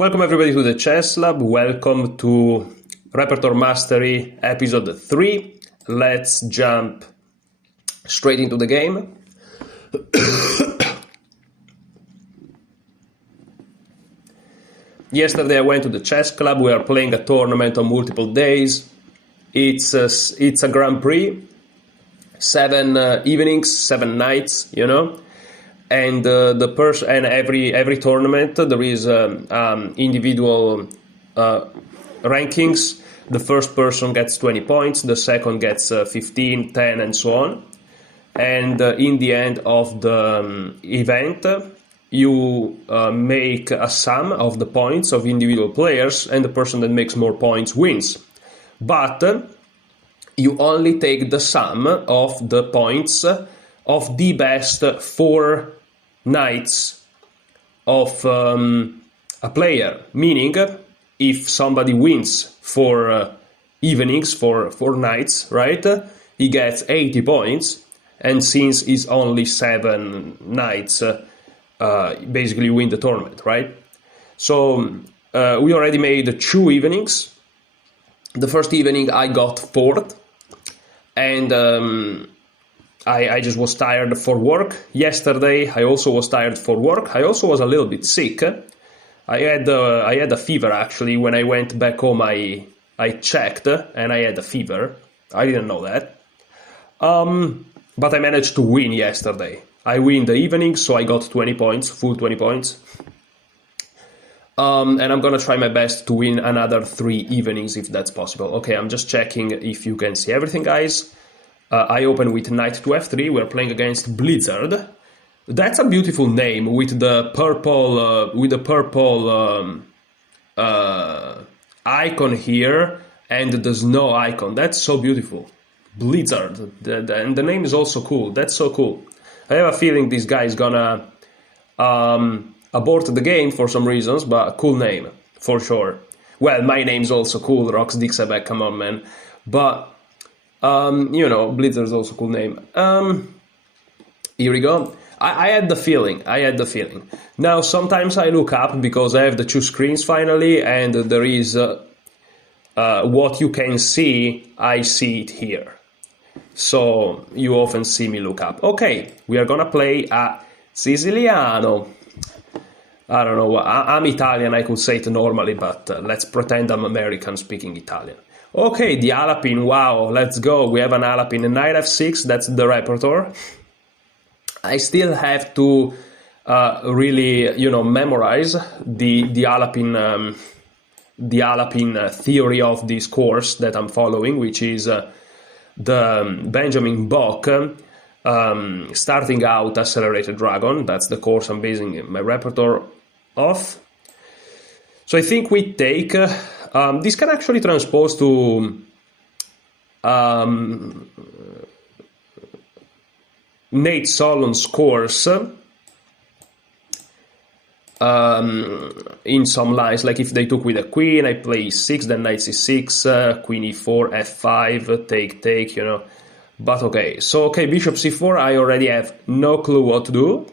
Welcome everybody to the Chess Lab. Welcome to Repertoire Mastery episode 3. Let's jump straight into the game. Yesterday I went to the chess club. We are playing a tournament on multiple days. It's a Grand Prix, 7 evenings, 7 nights, you know. And every tournament there is individual rankings. The first person gets 20 points, the second gets 15, 10, and so on. And in the end of the event, you make a sum of the points of individual players, and the person that makes more points wins. But you only take the sum of the points of the best 4 nights of a player, meaning if somebody wins 4 evenings, for 4 nights, right, he gets 80 points, and since it's only 7 nights, basically you win the tournament, right? So we already made 2 evenings. The first evening I got 4th, and I just was tired for work. Yesterday I also was tired for work. I also was a little bit sick. I had a fever actually. When I went back home I checked and I had a fever. I didn't know that. But I managed to win yesterday. I win the evening, so I got 20 points, full 20 points. And I'm gonna try my best to win another 3 evenings if that's possible. Okay, I'm just checking if you can see everything, guys. I open with knight to f3. We're playing against Blizzard. That's a beautiful name with the purple icon here and the snow icon. That's so beautiful. Blizzard. And the name is also cool. That's so cool. I have a feeling this guy is gonna abort the game for some reasons, but cool name for sure. Well, my name's also cool. Rox Dixabeck, come on, man. But you know, Blizzard's also a cool name. Here we go. I had the feeling. Now, sometimes I look up because I have the 2 screens finally, and there is what you can see, I see it here. So you often see me look up. Okay, we are gonna play a Siciliano. I don't know, I'm Italian, I could say it normally, but let's pretend I'm American speaking Italian. Okay, the Alapin, wow, let's go. We have an Alapin, knight f6, that's the repertoire. I still have to really, you know, memorize the Alapin theory of this course that I'm following, which is the Benjamin Bock starting out accelerated dragon. That's the course I'm basing my repertoire off. So I think we take... this can actually transpose to Nate Solon's course in some lines, like if they took with a queen, I play e6, then knight c6, queen e4, f5, take, you know. But okay, so okay, bishop c4, I already have no clue what to do.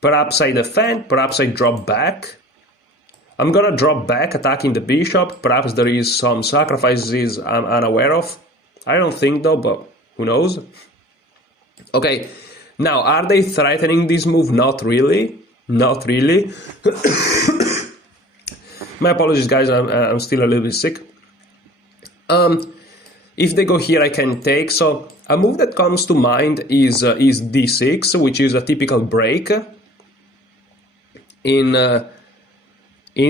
Perhaps I defend, perhaps I drop back. I'm gonna drop back, attacking the bishop. Perhaps there is some sacrifices I'm unaware of. I don't think though, but who knows? Okay, now are they threatening this move? Not really. Not really. My apologies, guys. I'm still a little bit sick. If they go here, I can take. So a move that comes to mind is d6, which is a typical break in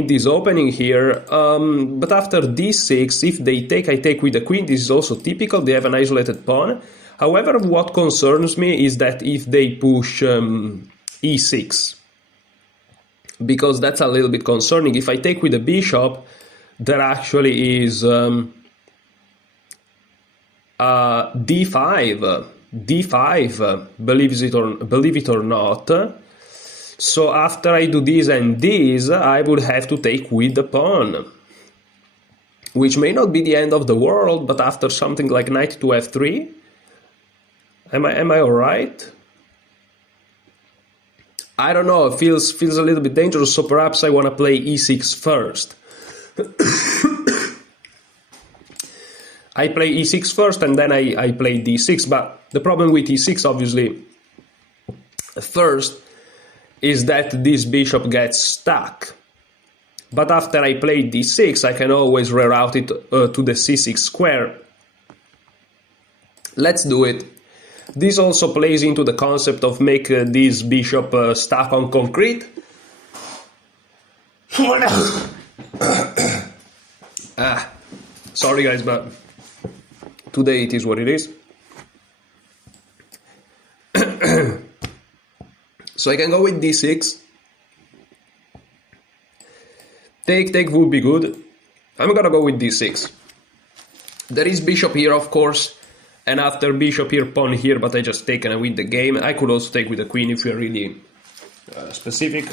this opening here, but after d6, if they take, I take with the queen. This is also typical. They have an isolated pawn. However, what concerns me is that if they push e6, because that's a little bit concerning. If I take with the bishop, there actually is d5, believe it or not. So after I do this and this, I would have to take with the pawn, which may not be the end of the world, but after something like knight to f3, am I all right? I don't know, it feels a little bit dangerous, so perhaps I want to play e6 first. I play e6 first and then I play d6, but the problem with e6, obviously, first, is that this bishop gets stuck. But after I play d6, I can always reroute it to the c6 square. Let's do it. This also plays into the concept of make this bishop stuck on concrete. Sorry guys, but today it is what it is. So I can go with d6. Take would be good. I'm gonna go with d6. There is bishop here, of course, and after bishop here, pawn here, but I just take and I win the game. I could also take with the queen if you're really specific.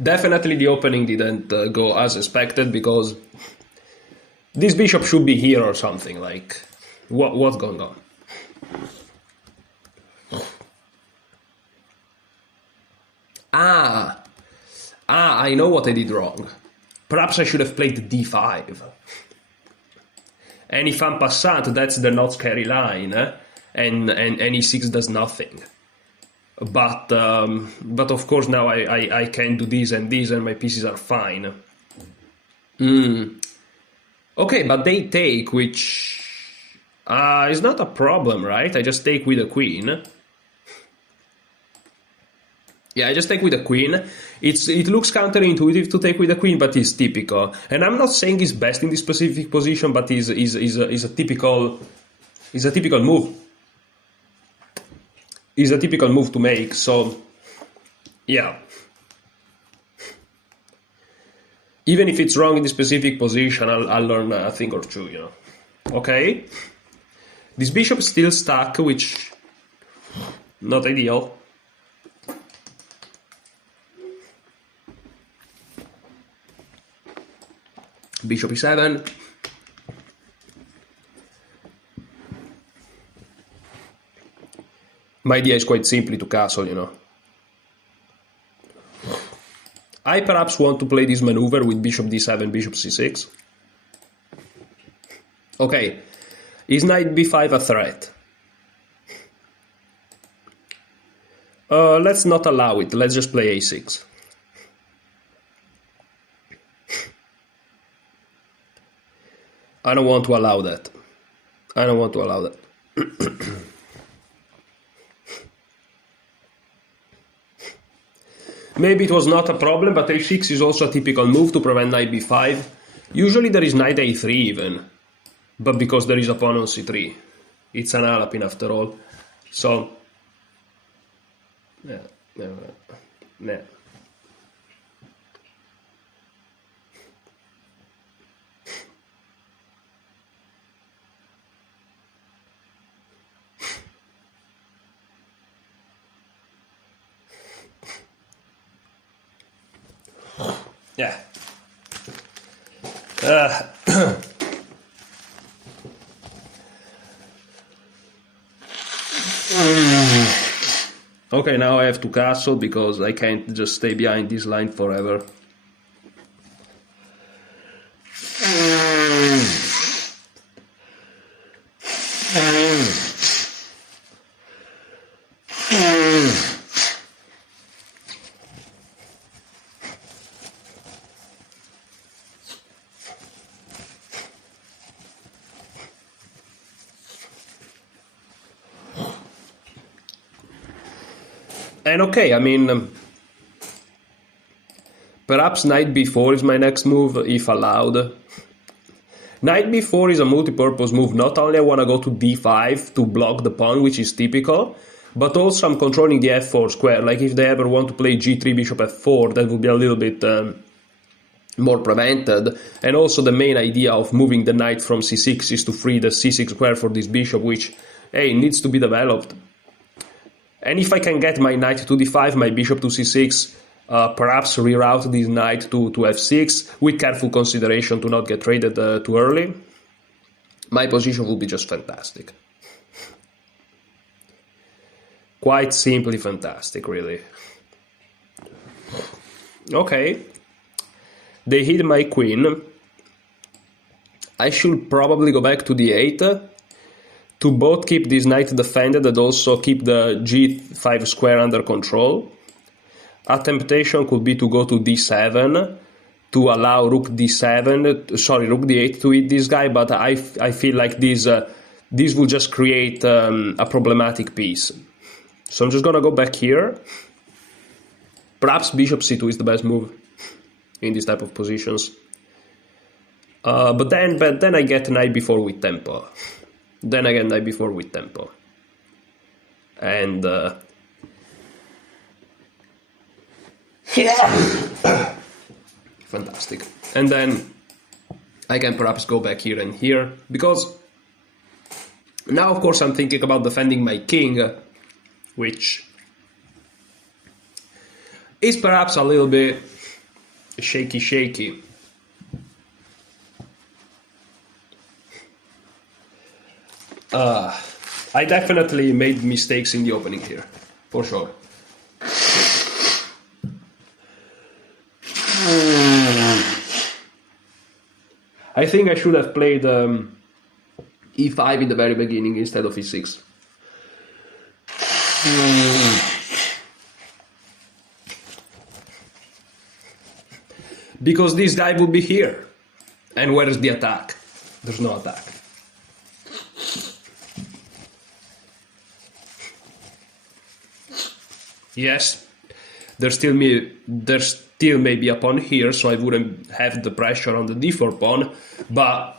Definitely the opening didn't go as expected, because this bishop should be here or something, like, what's going on? I know what I did wrong. Perhaps I should have played d5. And if en passant, that's the not scary line, and e6 does nothing. But of course now I can do this and my pieces are fine. Okay, but they take, which is not a problem, right? I just take with a queen. Yeah, I just take with a queen. It looks counterintuitive to take with a queen, but it's typical. And I'm not saying it's best in this specific position, but is a typical move. Is a typical move to make, so yeah. Even if it's wrong in this specific position, I'll learn a thing or two, you know. Okay. This bishop is still stuck, which not ideal. Bishop e7. My idea is quite simply to castle, you know. I perhaps want to play this maneuver with bishop d7, bishop c6. Okay, is knight b5 a threat? Let's not allow it, let's just play a6. I don't want to allow that. I don't want to allow that. Maybe it was not a problem, but a6 is also a typical move to prevent knight b5. Usually there is knight a3 even, but because there is a pawn on c3. It's an Alapin after all. So, yeah. Yeah. Okay, now I have to castle because I can't just stay behind this line forever. And okay, I mean, perhaps knight b4 is my next move, if allowed. Knight b4 is a multi-purpose move. Not only I want to go to d5 to block the pawn, which is typical, But also I'm controlling the f4 square, like if they ever want to play g3 bishop f4, that would be a little bit more prevented. And also the main idea of moving the knight from c6 is to free the c6 square for this bishop, which, hey, needs to be developed. And if I can get my knight to d5, my bishop to c6, perhaps reroute this knight to f6, with careful consideration to not get traded too early, my position will be just fantastic. Quite simply fantastic, really. Okay. They hit my queen. I should probably go back to d8 to both keep this knight defended and also keep the g5 square under control. A temptation could be to go to d7 to allow rook d8 to hit this guy, but I feel like this will just create a problematic piece. So I'm just gonna go back here. Perhaps bishop c2 is the best move in this type of positions. But then I get knight b4 with tempo. Then again knight b4 with tempo. And fantastic. And then I can perhaps go back here and here, because now of course I'm thinking about defending my king, which is perhaps a little bit shaky. I definitely made mistakes in the opening here, for sure. I think I should have played e5 in the very beginning instead of e6. Because this guy would be here. And where is the attack? There's no attack. Yes, there still may be a pawn here, so I wouldn't have the pressure on the d4 pawn, but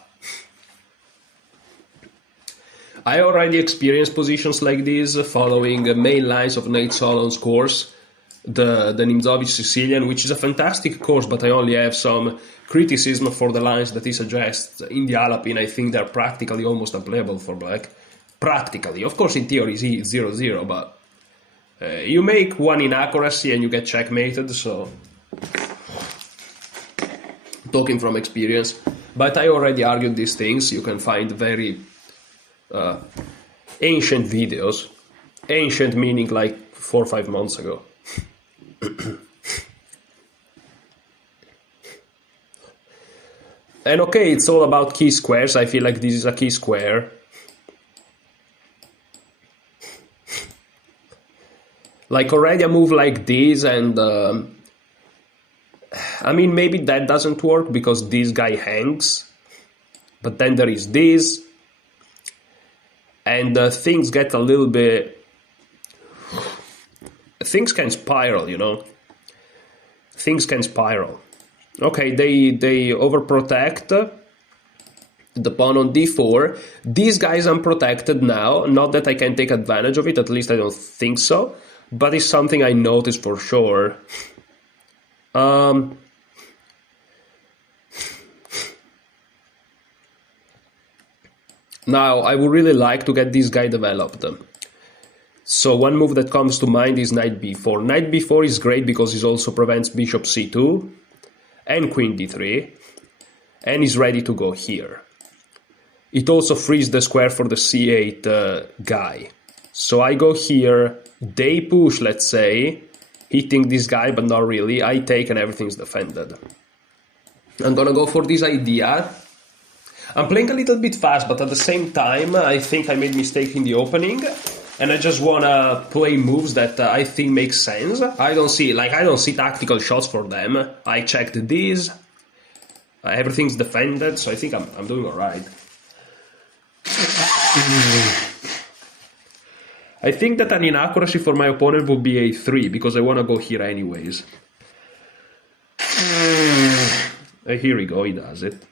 I already experienced positions like this following main lines of Nate Solon's course, the Nimzovich Sicilian, which is a fantastic course, but I only have some criticism for the lines that he suggests. In the Alapin, I think they're practically almost unplayable for black. Practically. Of course, in theory, it's 0-0, but you make one inaccuracy and you get checkmated, so talking from experience. But I already argued these things. You can find very ancient videos. Ancient meaning like 4 or 5 months ago. And okay, it's all about key squares. I feel like this is a key square. Like already a move like this, and I mean, maybe that doesn't work because this guy hangs, but then there is this, and things get a little bit, things can spiral, you know, things can spiral. Okay, they overprotect the pawn on d4. This guy is unprotected now, not that I can take advantage of it, at least I don't think so. But it's something I noticed for sure. Now, I would really like to get this guy developed. So one move that comes to mind is knight b4. Knight b4 is great because it also prevents bishop c2 and queen d3, and is ready to go here. It also frees the square for the c8 guy. So I go here, they push, let's say, hitting this guy, but not really. I take and everything's defended. I'm gonna go for this idea. I'm playing a little bit fast, but at the same time, I think I made a mistake in the opening, and I just wanna play moves that I think make sense. I don't see tactical shots for them. I checked these. Everything's defended, so I think I'm doing alright. I think that an inaccuracy for my opponent would be a3, because I want to go here anyways. Here we go, he does it.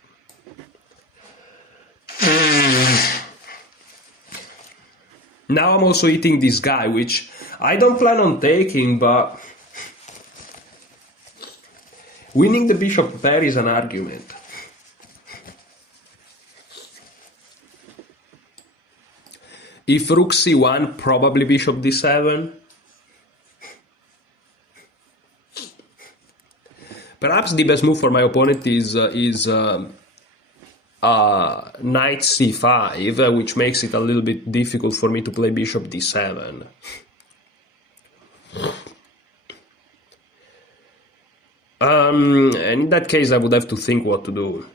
Now I'm also eating this guy, which I don't plan on taking, but winning the bishop pair is an argument. If rook c1, probably bishop d7. Perhaps the best move for my opponent is knight c5, which makes it a little bit difficult for me to play bishop d7. And in that case, I would have to think what to do.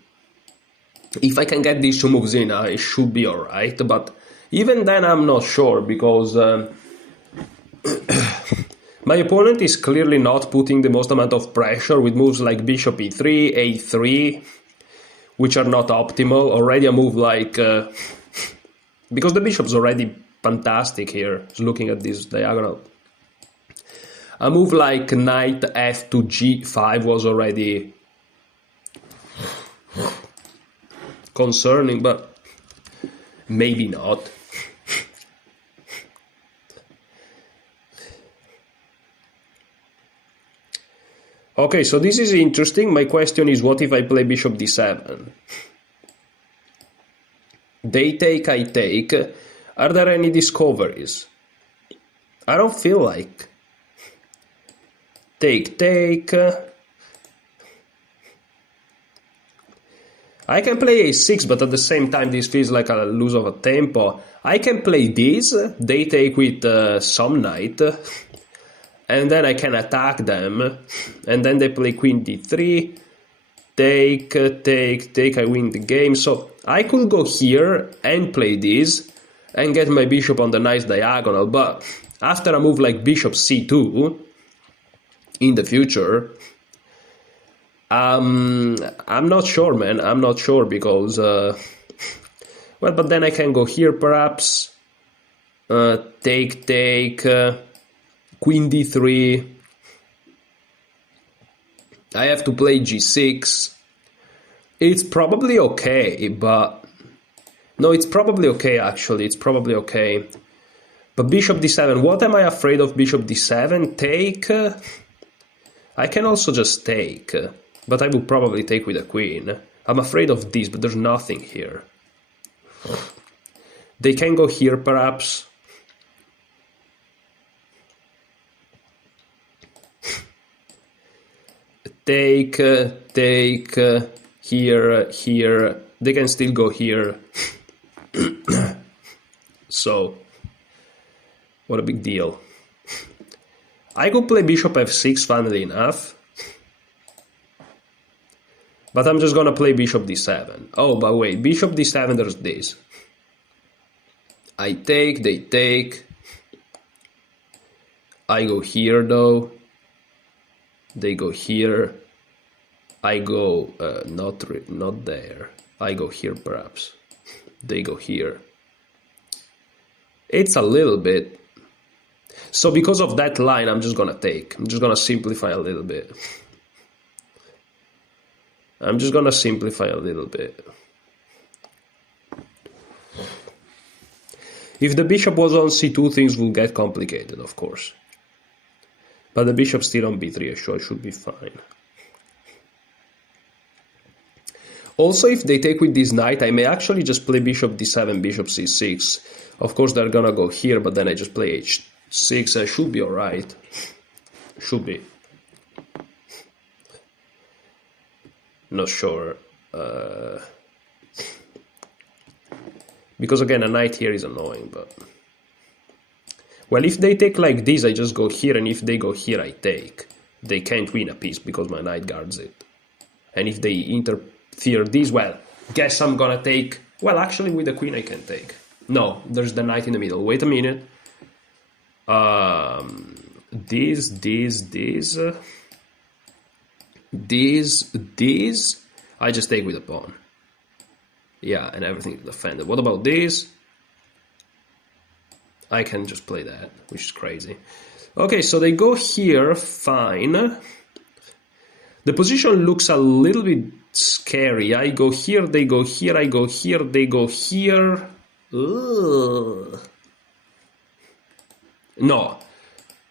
If I can get these two moves in, it should be alright, but even then I'm not sure, because my opponent is clearly not putting the most amount of pressure with moves like bishop e3, a3, which are not optimal. Already a move like... because the bishop's already fantastic here, looking at this diagonal. A move like knight f to g5 was already concerning, but maybe not. Okay, so this is interesting. My question is, what if I play bishop d7? They take, I take. Are there any discoveries? I don't feel like. Take, take. I can play a6, but at the same time this feels like a lose of a tempo. I can play this, they take with some knight, and then I can attack them, and then they play queen d3, take, take, take, I win the game. So I could go here and play this, and get my bishop on the nice diagonal, but after a move like bishop c2, in the future, I'm not sure, man. I'm not sure, because well, but then I can go here perhaps, take, take, queen d3. I have to play g6. It's probably okay, but no, it's probably okay actually. It's probably okay. But bishop d7. What am I afraid of? Bishop d7, take. I can also just take, but I would probably take with a queen. I'm afraid of this, but there's nothing here. They can go here, perhaps. Take, take, here, here. They can still go here. So, what a big deal. I could play bishop f6, funnily enough. But I'm just gonna play bishop d7. Oh, but wait, bishop d7, there's this. I take, they take. I go here, though. They go here. I go, not there. I go here, perhaps. They go here. It's a little bit. So because of that line, I'm just gonna take. I'm just gonna simplify a little bit. I'm just gonna simplify a little bit. If the bishop was on c2, things will get complicated, of course. But the bishop's still on b3, so it should be fine. Also, if they take with this knight, I may actually just play bishop d7, bishop c6. Of course, they're gonna go here, but then I just play h6. I should be alright. Should be. Not sure. Because again, a knight here is annoying, but... Well, if they take like this, I just go here, and if they go here, I take. They can't win a piece because my knight guards it. And if they interfere this, well, guess I'm gonna take... Well, actually, with the queen I can take. No, there's the knight in the middle. Wait a minute. This. I just take with a pawn. Yeah, and everything is defended. What about this? I can just play that, which is crazy. Okay, so they go here, fine. The position looks a little bit scary. I go here, they go here, I go here, they go here. Ugh. No.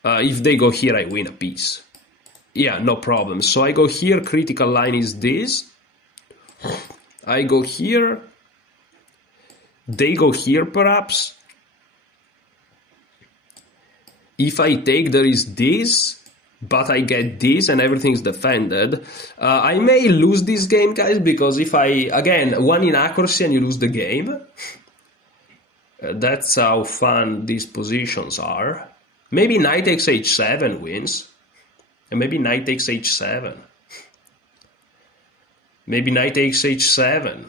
If they go here, I win a piece. Yeah, no problem. So I go here, critical line is this. I go here. They go here, perhaps. If I take, there is this, but I get this and everything's defended. I may lose this game, guys, because if I, again, one inaccuracy and you lose the game. That's how fun these positions are. Maybe knight takes h7 wins. And maybe knight takes h7. Maybe knight takes h7.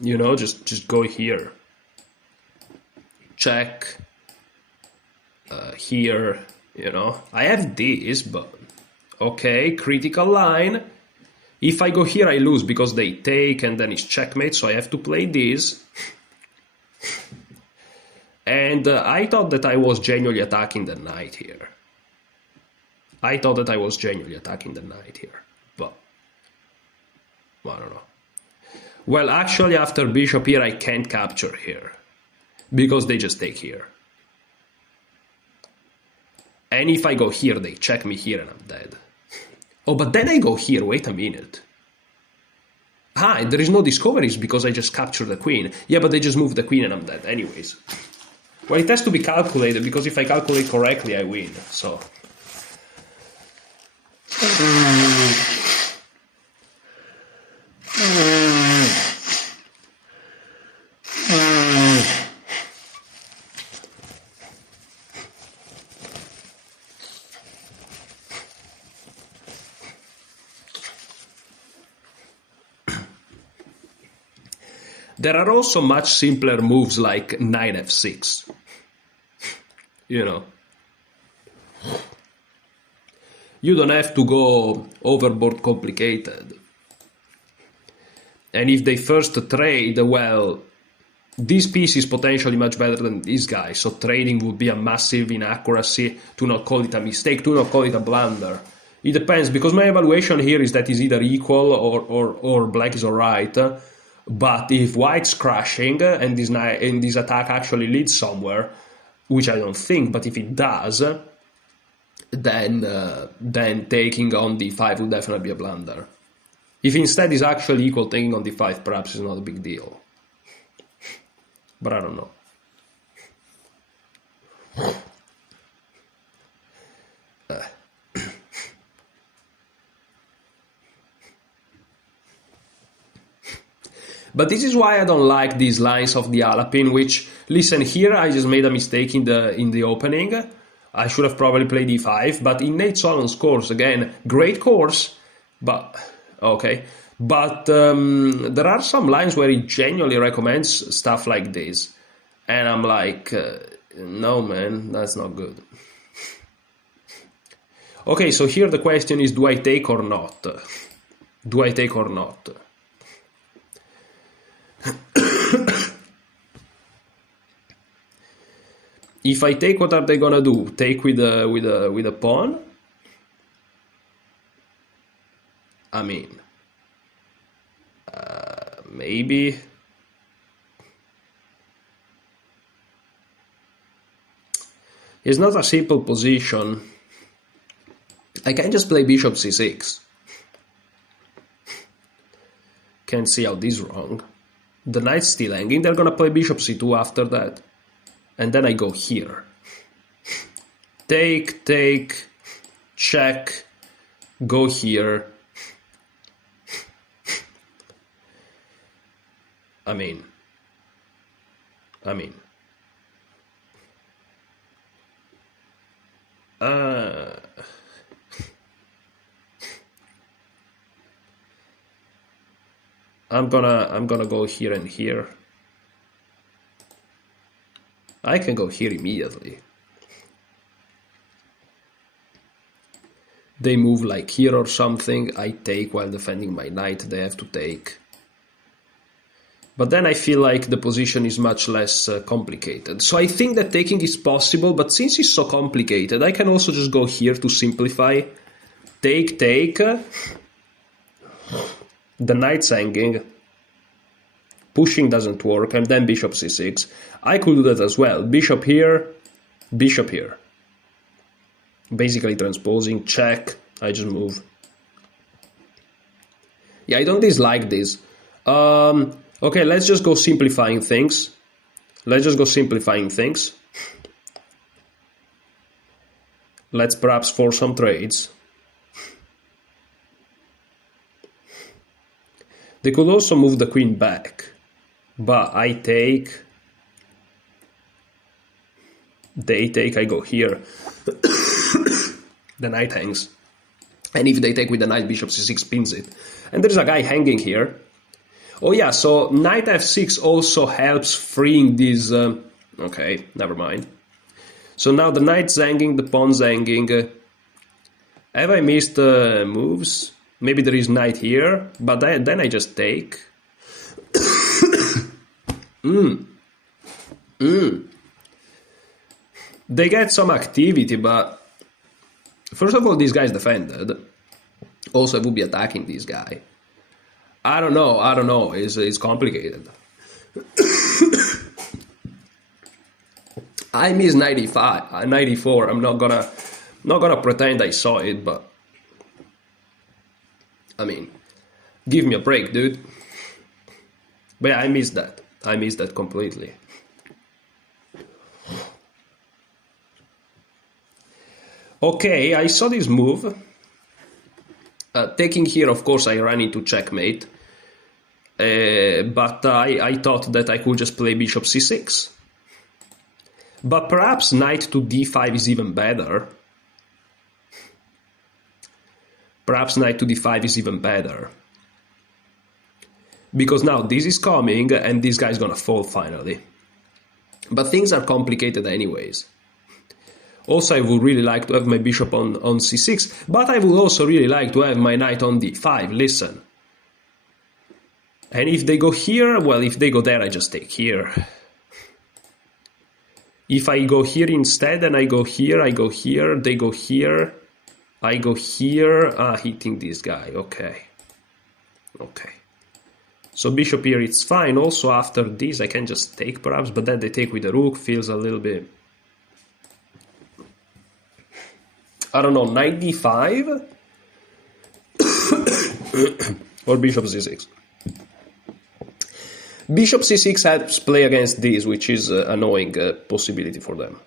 You know, just go here. Check. Here, you know. I have this, but... Okay, critical line. If I go here, I lose because they take and then it's checkmate, so I have to play this. And I thought that I was genuinely attacking the knight here. I thought that I was genuinely attacking the knight here, but I don't know. Well, actually, after bishop here, I can't capture here because they just take here. And if I go here, they check me here and I'm dead. Oh, but then I go here, wait a minute. Ah, there is no discoveries because I just captured the queen. Yeah, but they just moved the queen and I'm dead anyways. Well, it has to be calculated because if I calculate correctly, I win, so... There are also much simpler moves like knight f6. You know. You don't have to go overboard complicated. And if they first trade, well, this piece is potentially much better than this guy, so trading would be a massive inaccuracy, to not call it a mistake, to not call it a blunder. It depends, because my evaluation here is that it's either equal or black is alright. But if white's crashing and this attack actually leads somewhere, which I don't think, but if it does, then taking on d5 would definitely be a blunder. If instead is actually equal, taking on d5 perhaps is not a big deal. But I don't know. But this is why I don't like these lines of the Alapin, which, listen, here I just made a mistake in the opening. I should have probably played e5, but in Nate Solon's course, again, great course, but, okay. But there are some lines where he genuinely recommends stuff like this. And I'm like, no man, that's not good. Okay, so here the question is, do I take or not? Do I take or not? If I take, what are they gonna do? Take with a pawn? I mean, maybe. It's not a simple position. I can just play bishop c6. Can't see how this is wrong. The knight's still hanging. They're gonna play bishop c2 after that. And then I go here. Take, check, go here. I mean. I'm gonna go here and here. I can go here immediately. They move like here or something. I take while defending my knight. They have to take. But then I feel like the position is much less complicated. So I think that taking is possible, but since it's so complicated, I can also just go here to simplify. Take. The knight's hanging. Pushing doesn't work, and then bishop c6. I could do that as well. Bishop here, Bishop here. Basically transposing, check, I just move. Yeah, I don't dislike this. Okay, let's just go simplifying things. Let's perhaps force some trades. They could also move the queen back, but I take. They take, I go here. The knight hangs. And if they take with the knight, bishop c6 pins it. And there's a guy hanging here. Oh yeah, so knight f6 also helps freeing these... okay, never mind. So now the knight's hanging, the pawn's hanging. Have I missed moves? Maybe there is knight here, but then I just take. They get some activity, but... First of all, this guy's defended. Also, I would be attacking this guy. I don't know. It's complicated. I miss 94. I'm not gonna pretend I saw it, but I mean, give me a break, dude. But yeah, I missed that. I missed that completely. Okay, I saw this move. Taking here, of course, I ran into checkmate. But I thought that I could just play bishop c6. But perhaps knight to d5 is even better. Perhaps knight to d5 is even better. Because now this is coming and this guy's gonna fall finally. But things are complicated anyways. Also, I would really like to have my bishop on c6, but I would also really like to have my knight on d5, listen. And if they go here, well, if they go there, I just take here. If I go here instead, and I go here, they go here, I go here, hitting this guy, okay. Okay. So bishop here, it's fine. Also, after this, I can just take perhaps, but then they take with the rook, feels a little bit... I don't know, knight d5? Or bishop c6? Bishop c6 helps play against this, which is an annoying possibility for them.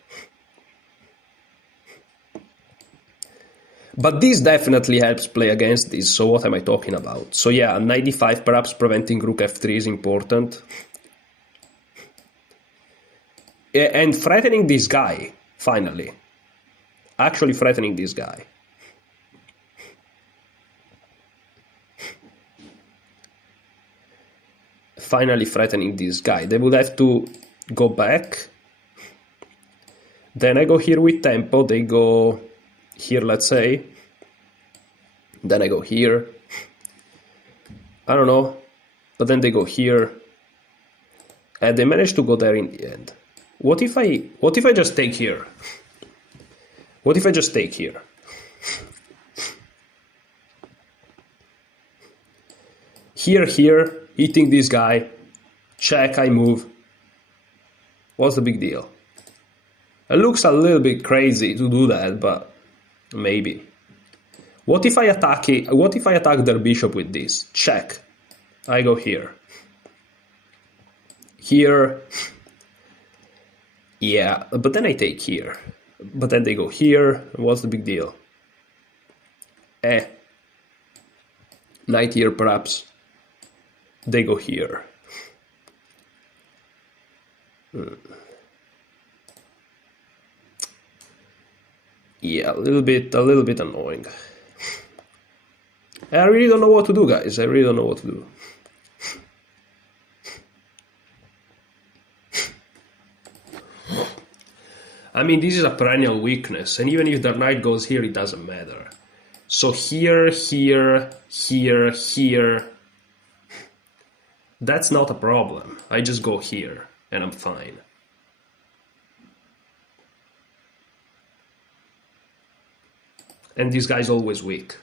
But this definitely helps play against this, so what am I talking about? So yeah, knight d5, perhaps preventing rook f3 is important. And threatening this guy, finally. Actually threatening this guy. Finally threatening this guy. They would have to go back. Then I go here with tempo. They go here, let's say. Then I go here. I don't know. But then they go here. And they managed to go there in the end. What if I just take here? What if I just take here? Here, hitting this guy, check, I move. What's the big deal? It looks a little bit crazy to do that, but maybe. What if I attack their bishop with this? Check. I go here. Here. Yeah, but then I take here. But then they go here. What's the big deal? Knight here, perhaps. They go here. Yeah, a little bit annoying. I really don't know what to do, guys. I really don't know what to do. I mean, this is a perennial weakness, and even if their knight goes here, it doesn't matter. So here, here, here, here. That's not a problem. I just go here, and I'm fine. And this guy's always weak.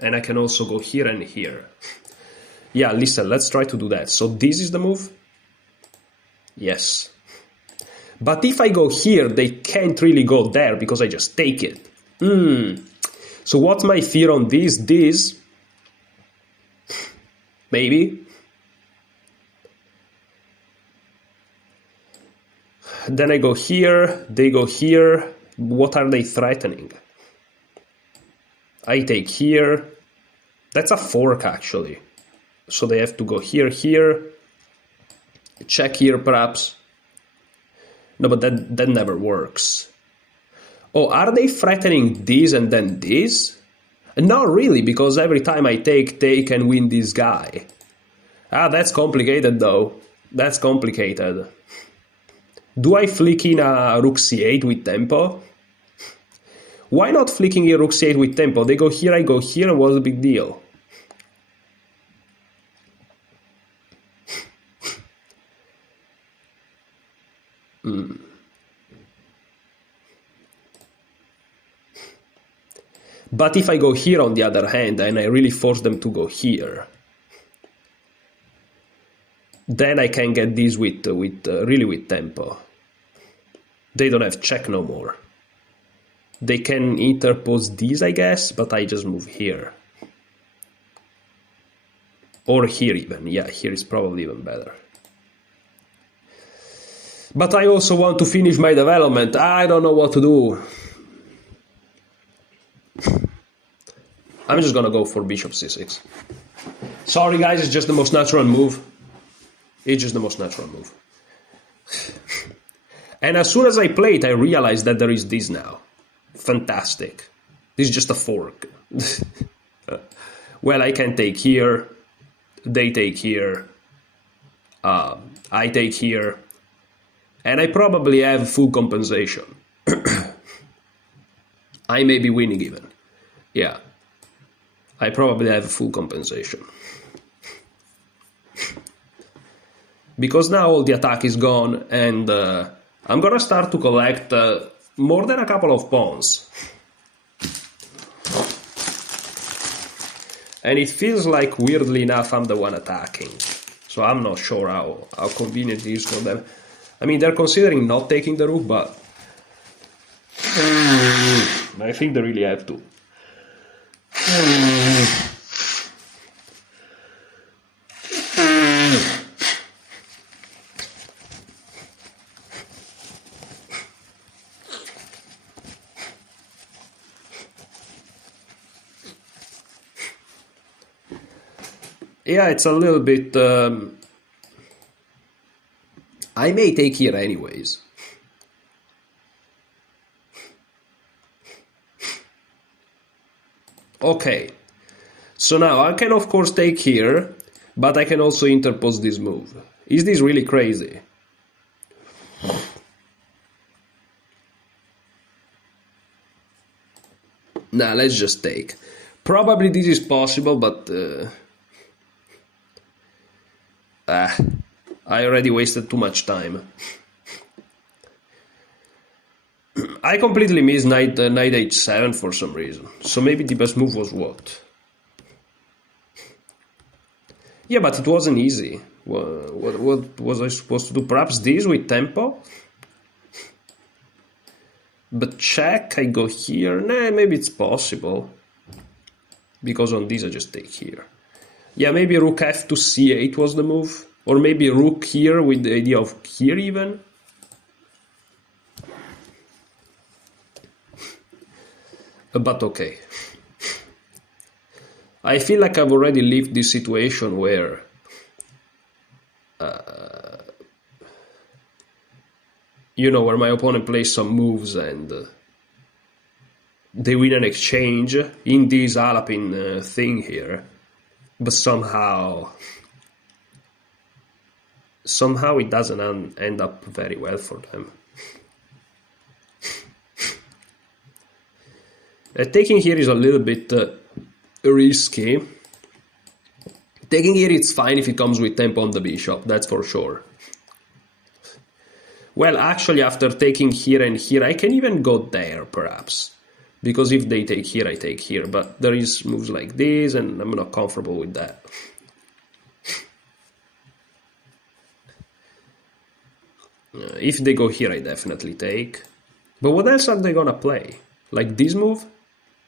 And I can also go here and here. Yeah, listen, let's try to do that. So this is the move? Yes. But if I go here, they can't really go there because I just take it. So what's my fear on this? This, maybe. Then I go here, they go here. What are they threatening? I take here. That's a fork, actually. So they have to go here, here. Check here, perhaps. No, but that never works. Oh, are they threatening this and then this? Not really, because every time I take and win this guy. Ah, that's complicated, though. That's complicated. Do I flick in a rook c8 with tempo? Why not flicking a rook c8 with tempo? They go here, I go here, and what's the big deal? But if I go here on the other hand, and I really force them to go here, then I can get this really with tempo. They don't have check no more. They can interpose these, I guess, but I just move here. Or here even. Yeah, here is probably even better. But I also want to finish my development. I don't know what to do. I'm just gonna go for bishop c6. Sorry guys, it's just the most natural move. It's just the most natural move. And as soon as I play it, I realize that there is this now. Fantastic. This is just a fork. Well, I can take here. They take here. I take here. And I probably have full compensation. I may be winning even. Yeah. I probably have full compensation. Because now all the attack is gone, and I'm gonna start to collect more than a couple of pawns. And it feels like, weirdly enough, I'm the one attacking. So I'm not sure how convenient it is for them. I mean, they're considering not taking the rook, but I think they really have to. Yeah, it's a little bit... I may take here anyways. Okay. So now I can of course take here, but I can also interpose this move. Is this really crazy? Nah, let's just take. Probably this is possible, but... I already wasted too much time. I completely missed knight h7 for some reason. So maybe the best move was what? Yeah, but it wasn't easy. What was I supposed to do? Perhaps this with tempo? But check, I go here. Nah, maybe it's possible. Because on this I just take here. Yeah, maybe rook f to c8 was the move. Or maybe rook here with the idea of here even. But okay. I feel like I've already lived this situation where you know, where my opponent plays some moves and they win an exchange in this Alapin thing here. But somehow it doesn't end up very well for them. Taking here is a little bit risky. Taking here it's fine if it comes with tempo on the bishop, that's for sure. Well, actually after taking here and here, I can even go there perhaps. Because if they take here, I take here. But there is moves like this and I'm not comfortable with that. If they go here, I definitely take. But what else are they gonna play? Like this move?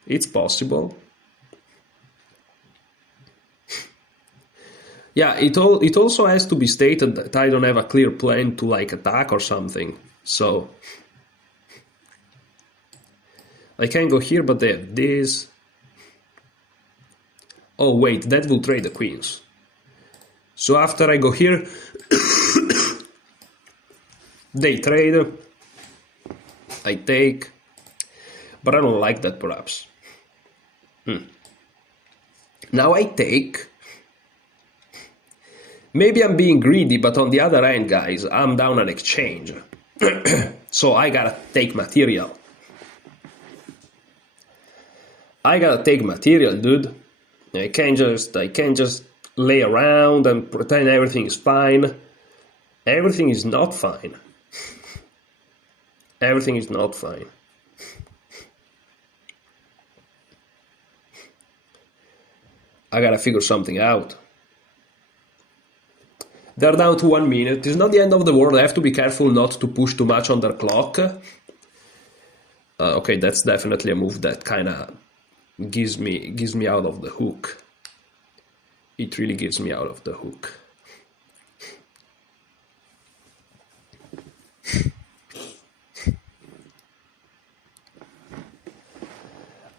It's possible. Yeah, it also has to be stated that I don't have a clear plan to like attack or something. So I can go here, but they have this. Oh wait, that will trade the queens. So after I go here, they trade. I take, but I don't like that perhaps. Now I take. Maybe I'm being greedy, but on the other hand, guys, I'm down an exchange. So I gotta take material. I gotta take material, dude. I can't just lay around and pretend everything is fine. Everything is not fine. Everything is not fine. I gotta figure something out. They're down to 1 minute. It's not the end of the world. I have to be careful not to push too much on their clock. Okay, that's definitely a move that kind of gives me out of the hook. It really gives me out of the hook.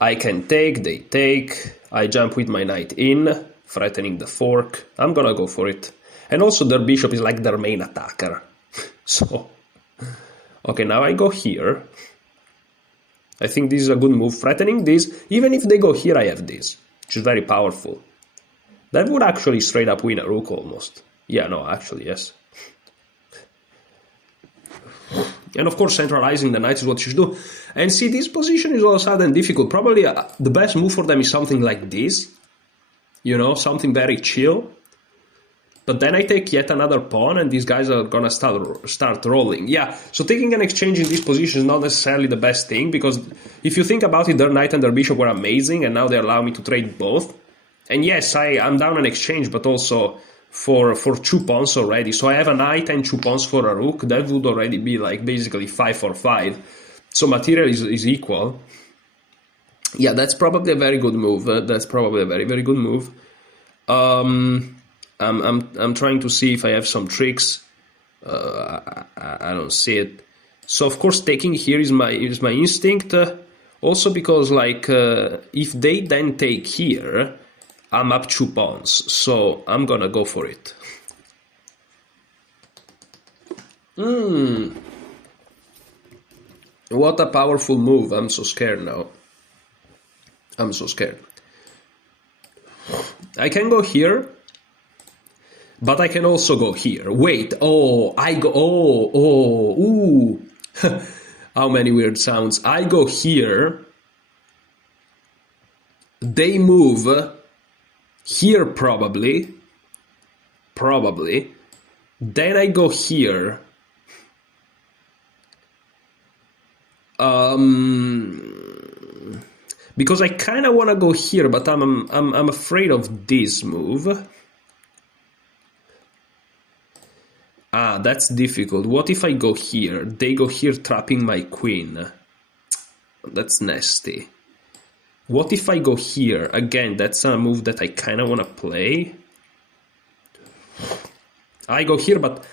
I can take, they take. I jump with my knight in, threatening the fork. I'm gonna go for it. And also their bishop is like their main attacker. So, okay, now I go here. I think this is a good move, threatening this. Even if they go here, I have this, which is very powerful. That would actually straight up win a rook almost. Yeah, no, actually, yes. And of course, centralizing the knight is what you should do. And see, this position is all of a sudden difficult. Probably the best move for them is something like this. You know, something very chill. But then I take yet another pawn, and these guys are gonna start rolling. Yeah, so taking an exchange in this position is not necessarily the best thing, because if you think about it, their knight and their bishop were amazing, and now they allow me to trade both. And yes, I'm down an exchange, but also for 2 pawns already. So I have a knight and 2 pawns for a rook. That would already be like basically 5 for 5. So material is equal. Yeah, that's probably a very good move. That's probably a very, very good move. I'm trying to see if I have some tricks. I don't see it. So of course taking here is my instinct. Also because like if they then take here, I'm up 2 pawns. So I'm gonna go for it. What a powerful move. I'm so scared now. I'm so scared. I can go here. But I can also go here. Wait, ooh. How many weird sounds. I go here. They move here probably. Then I go here. Because I kind of want to go here, but I'm afraid of this move. Ah, that's difficult. What if I go here? They go here, trapping my queen. That's nasty. What if I go here? Again, that's a move that I kind of want to play. I go here, but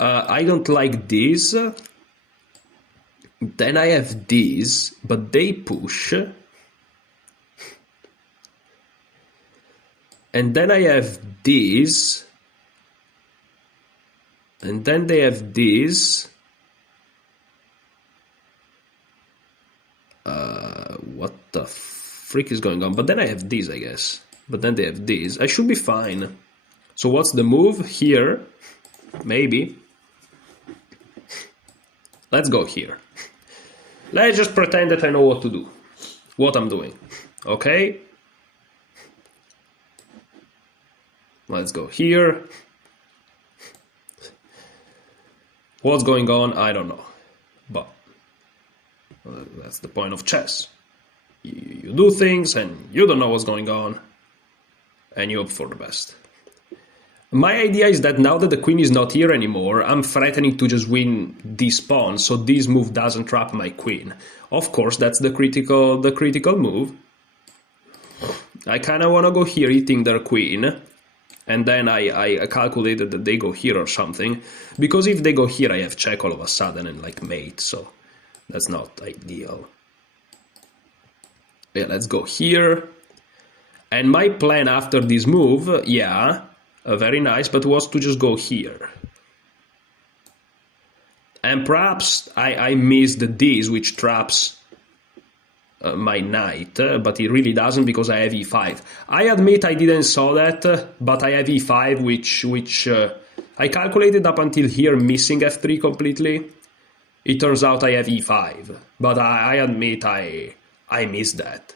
I don't like this. Then I have this, but they push. And then I have this. And then they have this. What the freak is going on? But then I have this, I guess. But then they have this. I should be fine. So what's the move? Here. Maybe. Let's go here. Let's just pretend that I know what to do. What I'm doing. Okay? Let's go here. What's going on? I don't know. But that's the point of chess. You do things and you don't know what's going on. And you hope for the best. My idea is that now that the queen is not here anymore, I'm threatening to just win this pawn, so this move doesn't trap my queen. Of course, that's the critical move. I kind of want to go here, eating their queen, and then I calculated that they go here or something, because if they go here, I have check all of a sudden and like mate, so that's not ideal. Yeah, let's go here. And my plan after this move, yeah, very nice, but was to just go here. And perhaps I missed this, which traps my knight, but it really doesn't because I have e5. I admit I didn't saw that, but I have e5, which I calculated up until here, missing f3 completely. It turns out I have e5, but I admit I missed that.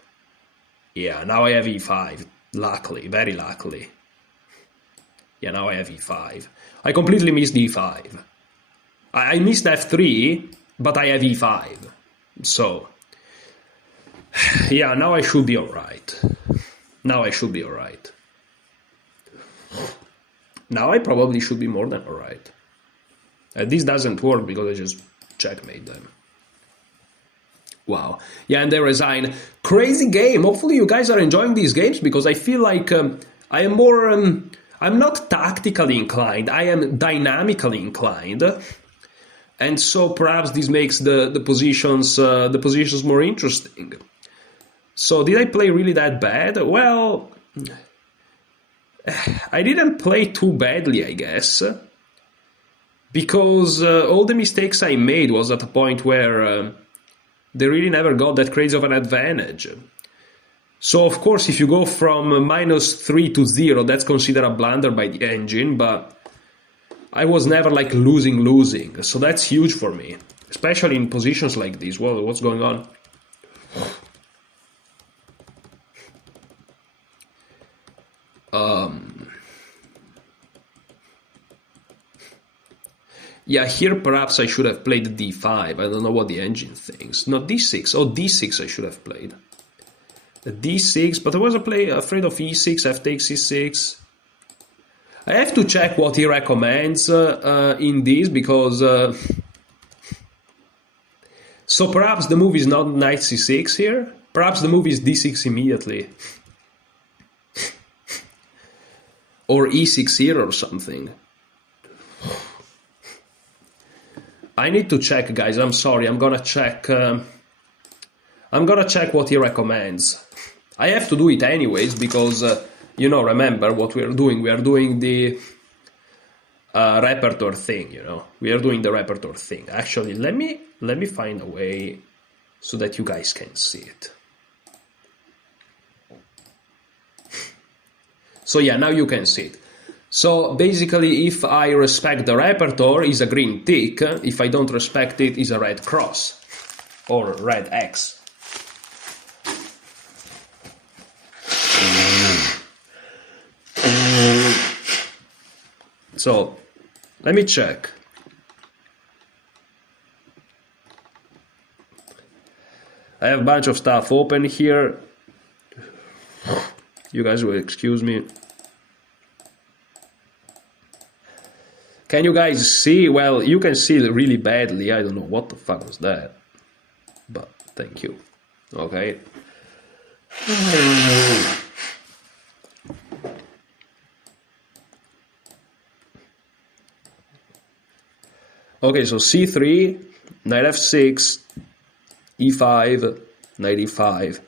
Yeah, now I have e5, luckily, very luckily. Yeah, now I have e5. I completely missed e5. I missed f3, but I have e5. So, yeah, now I should be alright. Now I should be alright. Now I probably should be more than alright. This doesn't work because I just checkmate them. Wow. Yeah, and they resign. Crazy game. Hopefully you guys are enjoying these games because I feel like I am more... I'm not tactically inclined. I am dynamically inclined. And so perhaps this makes the positions more interesting. So did I play really that bad? Well, I didn't play too badly, I guess. Because all the mistakes I made was at a point where they really never got that crazy of an advantage. So, of course, if you go from -3 to 0, that's considered a blunder by the engine, but I was never, like, losing. So that's huge for me, especially in positions like this. Whoa, what's going on? Yeah, here perhaps I should have played d5. I don't know what the engine thinks. No, d6. Oh, d6 I should have played. D6, but I was afraid of e6, f takes e6. I have to check what he recommends in this, because... so perhaps the move is not knight c6 here? Perhaps the move is d6 immediately. Or e6 here or something. I need to check, guys. I'm sorry. I'm gonna check what he recommends. I have to do it anyways because, you know, remember what we are doing. We are doing the repertoire thing, you know. We are doing the repertoire thing. Actually, let me find a way so that you guys can see it. So yeah, now you can see it. So basically, if I respect the repertoire, is a green tick. If I don't respect it, is a red cross or red X. So let me check. I have a bunch of stuff open here. You guys will excuse me. Can you guys see? Well, you can see it really badly. I don't know what the fuck was that. But thank you. Okay. Okay, so c3, knight f6, e5, knight e5,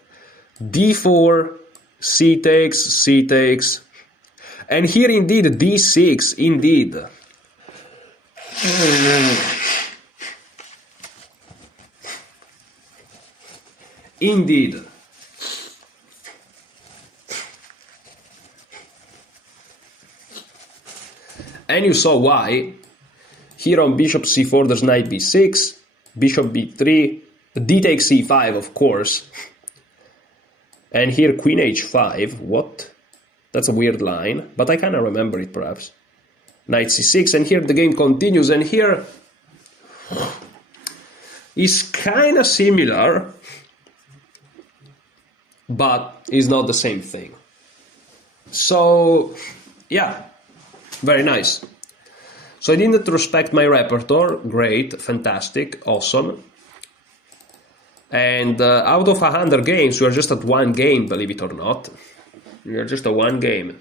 d4, c takes, and here indeed d6, indeed. Indeed. And you saw why. Here on bishop c4 there's knight b6, bishop b3, d takes c5 of course. And here queen h5, what? That's a weird line, but I kind of remember it perhaps. Knight c6, and here the game continues, and here is kind of similar, but it's not the same thing. So, yeah, Very nice. So I didn't respect my repertoire. Great, fantastic, awesome. And out of 100 games, we are just at one game, believe it or not. We are just at one game.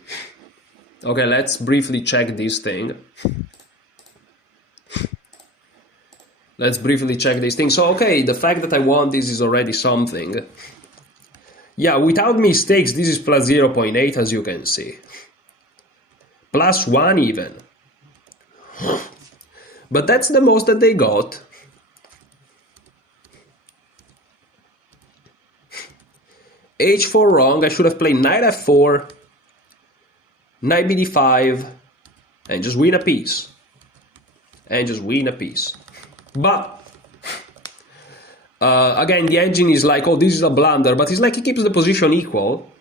Okay, let's briefly check this thing. Let's briefly check this thing. So, okay, the fact that I won this is already something. Yeah, without mistakes, this is plus 0.8, as you can see. Plus 1 even. But that's the most that they got. H4 wrong. I should have played knight f4, knight bd5, and just win a piece. And just win a piece. But, again, the engine is like, oh, this is a blunder, but it's like he keeps the position equal.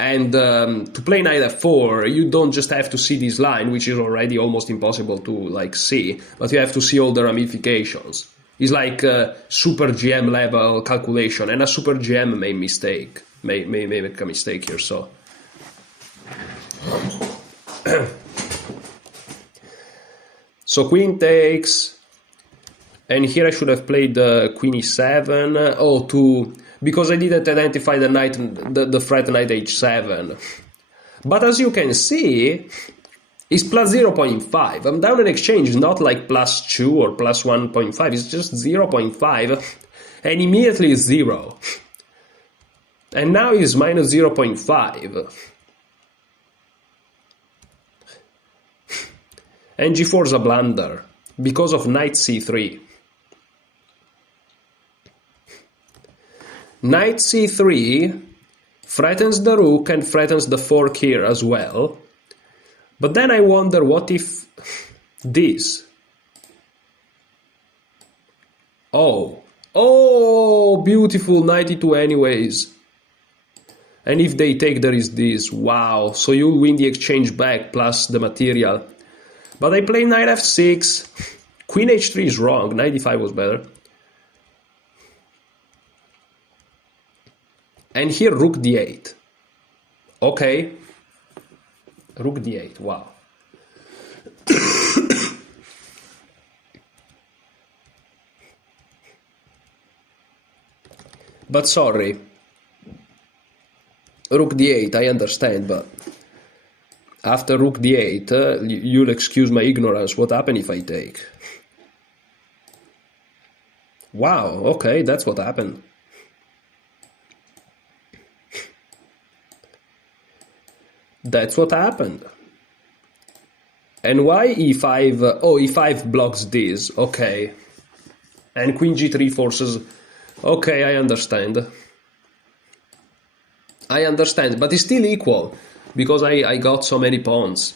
And to play knight f4, you don't just have to see this line, which is already almost impossible to like see, but you have to see all the ramifications. It's like super GM level calculation, and a super GM may make a mistake here. So, so queen takes, and here I should have played queen e7. Because I didn't identify the knight, the threat knight h7. But as you can see, it's plus 0.5. I'm down in exchange, not like plus 2 or plus 1.5. It's just 0.5, and immediately it's 0. And now it's minus 0.5. And g4 is a blunder because of knight c3. Knight c3 threatens the rook and threatens the fork here as well. But then I wonder, what if this? Oh, beautiful, knight e2 anyways. And if they take, there is this. Wow, so you'll win the exchange back plus the material. But I play knight f6. Queen h3 is wrong, knight e5 was better. And here rook d8. Okay. Rook d8, wow. But sorry. Rook d8, I understand, but after rook d8, you'll excuse my ignorance. What happened if I take? Wow, okay, that's what happened. That's what happened. And why e5? Oh, e5 blocks this. Okay. And queen g3 forces. Okay, I understand. I understand, but it's still equal because I got so many pawns.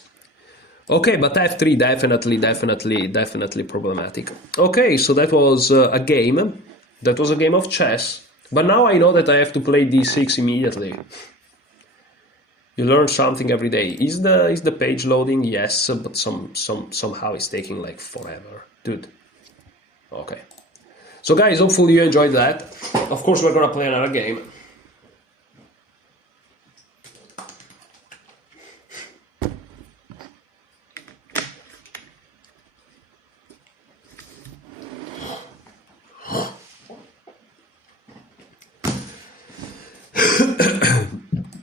Okay, but f3 definitely problematic. Okay, so that was a game. That was a game of chess. But now I know that I have to play d6 immediately. You learn something every day. Is the page loading? Yes, but somehow it's taking like forever. Dude. Okay. So guys, hopefully you enjoyed that. Of course we're gonna play another game.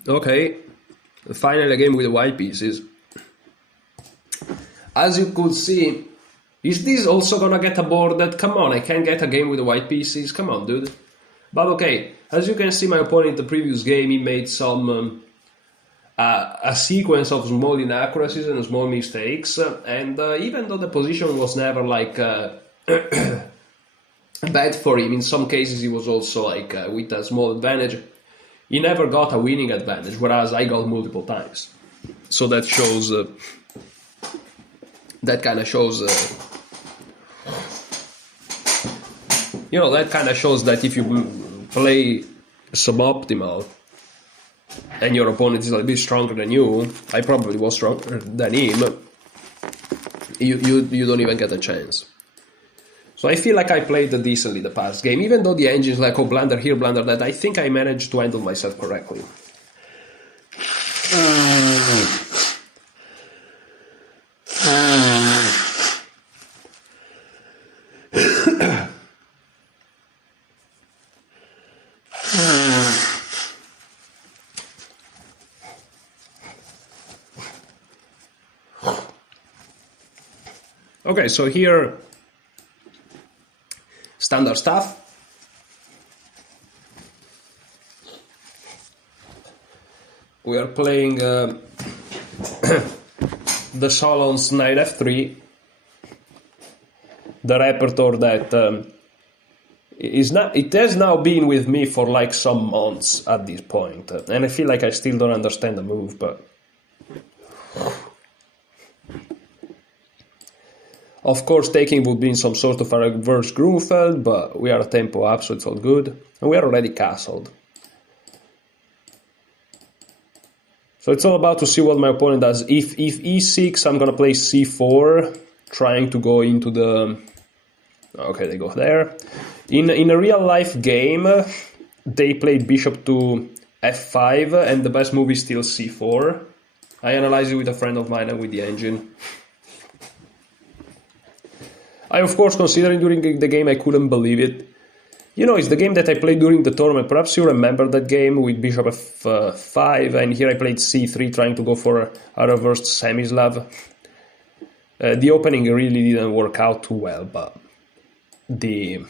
Okay. Finally a game with the white pieces. As you could see, is this also gonna get aborted? Come on, I can't get a game with the white pieces. Come on, dude. But okay, as you can see, my opponent in the previous game, he made some a sequence of small inaccuracies and small mistakes. And even though the position was never like bad for him, in some cases he was also like with a small advantage. He never got a winning advantage, whereas I got multiple times. So that shows, that kind of shows, that kind of shows that if you play suboptimal and your opponent is a bit stronger than you, I probably was stronger than him, you don't even get a chance. So I feel like I played decently the past game, even though the engine is like, oh, blunder here, blunder that. I think I managed to handle myself correctly. Okay, so here, standard stuff. We are playing the Solon's knight f3, the repertoire that it has now been with me for like some months at this point, and I feel like I still don't understand the move, but of course taking would be in some sort of a reverse Grunfeld, but we are a tempo up, so it's all good, and we are already castled. So it's all about to see what my opponent does. If e6, I'm gonna play c4, trying to go into the... Okay, they go there. In a real life game, they played bishop to f5, and the best move is still c4. I analyzed it with a friend of mine and with the engine. I, of course, considering during the game, I couldn't believe it. You know, it's the game that I played during the tournament. Perhaps you remember that game with bishop f5, and here I played c3, trying to go for a reversed semi-Slav. The opening really didn't work out too well, but the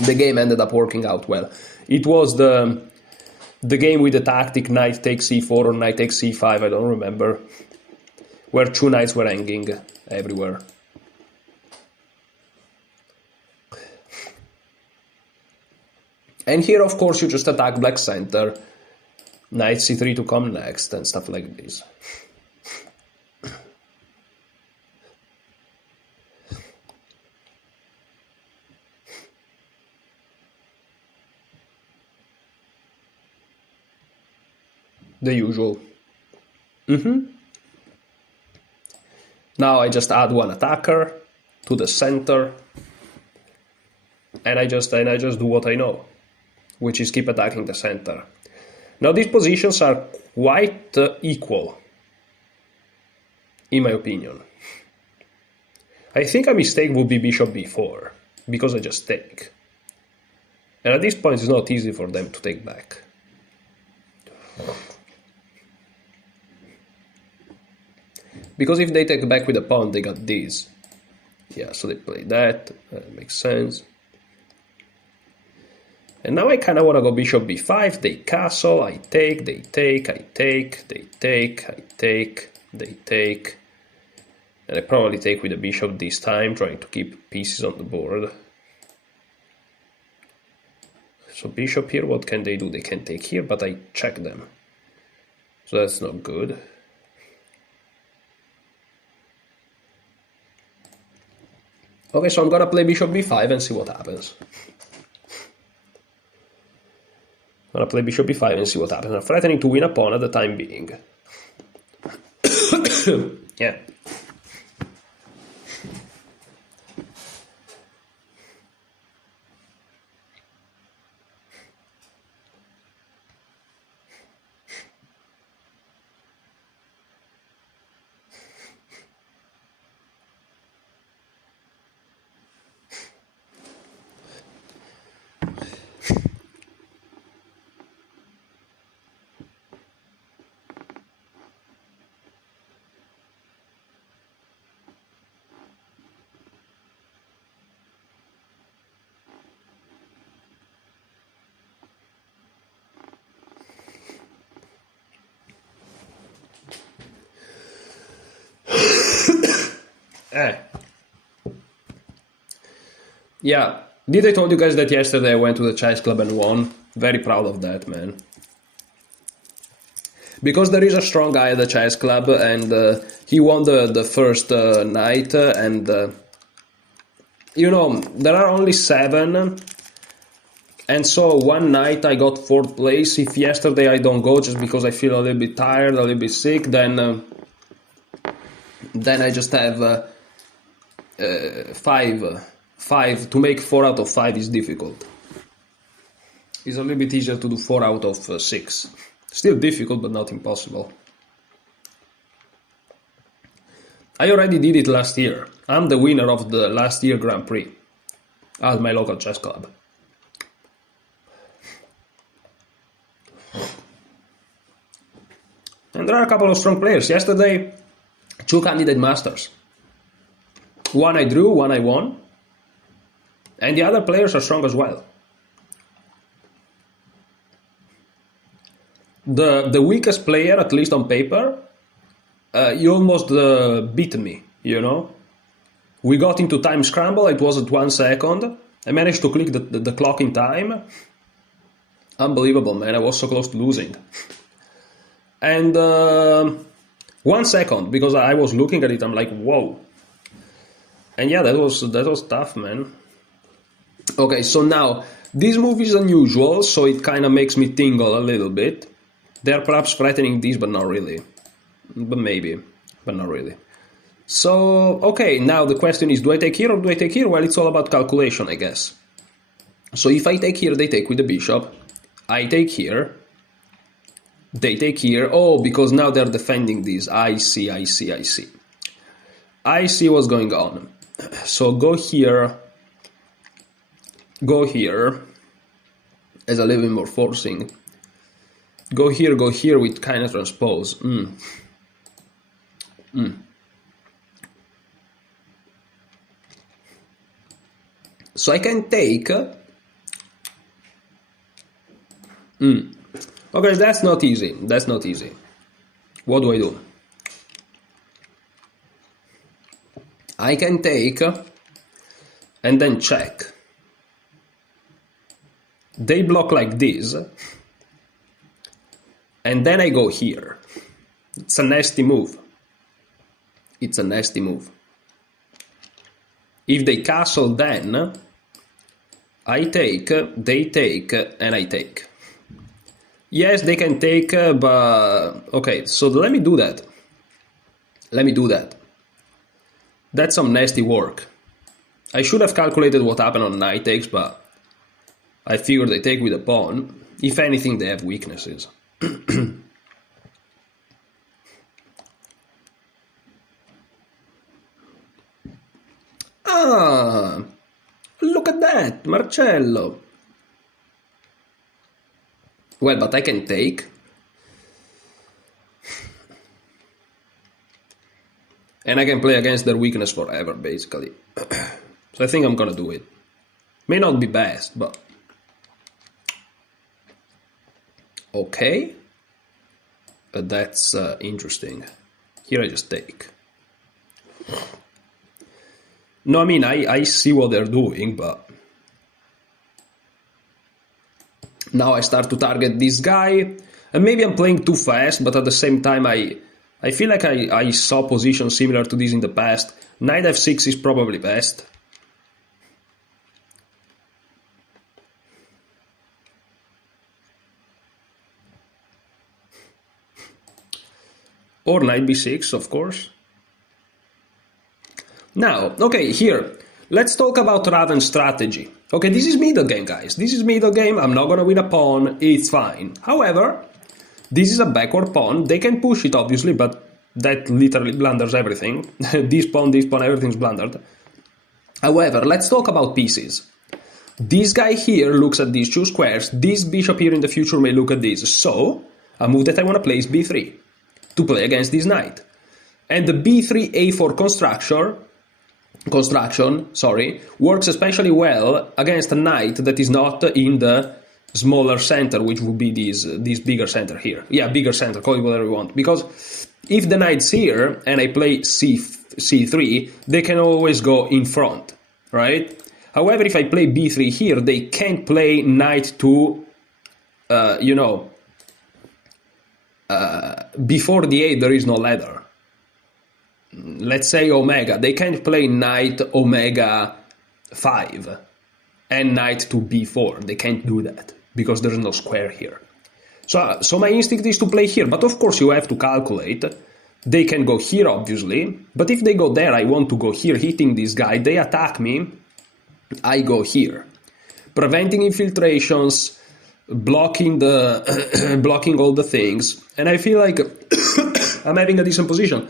the game ended up working out well. It was the game with the tactic knight takes c4 or knight takes c5, I don't remember, where two knights were hanging everywhere. And here, of course, you just attack black center, knight c3 to come next, and stuff like this. The usual. Now I just add one attacker to the center, and I just do what I know, which is keep attacking the center. Now these positions are quite equal, in my opinion. I think a mistake would be bishop b4, because I just take. And at this point it's not easy for them to take back. Because if they take back with a pawn, they got this. Yeah, so they play that, makes sense. And now I kind of want to go bishop b5, they castle, I take, they take, I take, they take, I take, they take. And I probably take with the bishop this time, trying to keep pieces on the board. So bishop here, what can they do? They can take here, but I check them. So that's not good. Okay, so I'm gonna play bishop b5 and see what happens. I'm gonna play bishop b5 and see what happens. I'm threatening to win a pawn at the time being. Yeah. Yeah, did I told you guys that yesterday I went to the chess club and won? Very proud of that, man. Because there is a strong guy at the chess club, and he won the first night, and you know, there are only 7, and so one night I got 4th place. If yesterday I don't go just because I feel a little bit tired, a little bit sick, then I just have 5. To make 4 out of 5 is difficult. It's a little bit easier to do 4 out of 6. Still difficult, but not impossible. I already did it last year. I'm the winner of the last year Grand Prix at my local chess club. And there are a couple of strong players. Yesterday, 2 candidate masters. One I drew, one I won. And the other players are strong as well. The weakest player, at least on paper, he almost beat me, you know? We got into time scramble, it was at 1 second. I managed to click the clock in time. Unbelievable, man, I was so close to losing. And 1 second, because I was looking at it, I'm like, whoa. And yeah, that was tough, man. Okay, so now, this move is unusual, so it kind of makes me tingle a little bit. They're perhaps threatening this, but not really. But maybe, but not really. So, okay, now the question is, do I take here or do I take here? Well, it's all about calculation, I guess. So if I take here, they take with the bishop. I take here. They take here. Oh, because now they're defending this. I see. I see what's going on. So go here. Go here. As a little bit more forcing. Go here with kind of transpose. So I can take... Okay, that's not easy. That's not easy. What do I do? I can take and then check. They block like this. And then I go here. It's a nasty move. It's a nasty move. If they castle, then I take, they take, and I take. Yes, they can take, but... Okay, so let me do that. Let me do that. That's some nasty work. I should have calculated what happened on knight takes, but I figured they take with a pawn. If anything, they have weaknesses. Ah, look at that, Marcello. Well, but I can take. And I can play against their weakness forever, basically. So I think I'm gonna do it. May not be best, but... Okay. But that's interesting. Here I just take. No, I mean, I see what they're doing, but... Now I start to target this guy, and maybe I'm playing too fast, but at the same time I feel like I saw positions similar to this in the past. Knight f6 is probably best. Or knight b6, of course. Now, okay, here, let's talk about Raven's strategy. Okay, this is middle game, guys. This is middle game. I'm not gonna win a pawn. It's fine. However, this is a backward pawn. They can push it, obviously, but that literally blunders everything. This pawn, everything's blundered. However, let's talk about pieces. This guy here looks at these 2 squares. This bishop here in the future may look at this. So, a move that I want to play is b3 to play against this knight. And the b3 a4 construction, works especially well against a knight that is not in the smaller center, which would be this bigger center here. Yeah, bigger center, call it whatever you want. Because if the knight's here and I play c3, they can always go in front, right? However, if I play b3 here, they can't play knight to, before the 8 there is no ladder. Let's say omega, they can't play knight omega 5 and knight to b4. They can't do that because there's no square here. So my instinct is to play here, but of course you have to calculate. They can go here, obviously, but if they go there, I want to go here, hitting this guy. They attack me, I go here, preventing infiltrations, blocking blocking all the things, and I feel like I'm having a decent position.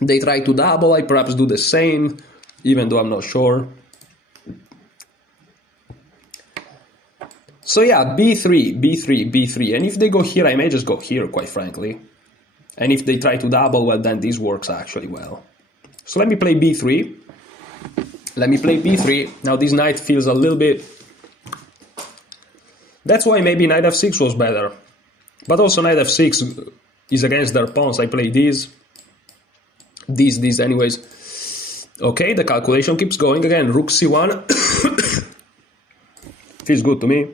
They try to double, I perhaps do the same, even though I'm not sure. So yeah, b3, b3, b3, and if they go here, I may just go here, quite frankly. And if they try to double, well, then this works actually well. So let me play b3. Let me play b3. Now this knight feels a little bit... That's why maybe knight f6 was better. But also knight f6 is against their pawns. I play this anyways. Okay, the calculation keeps going again. Rook c1. Feels good to me.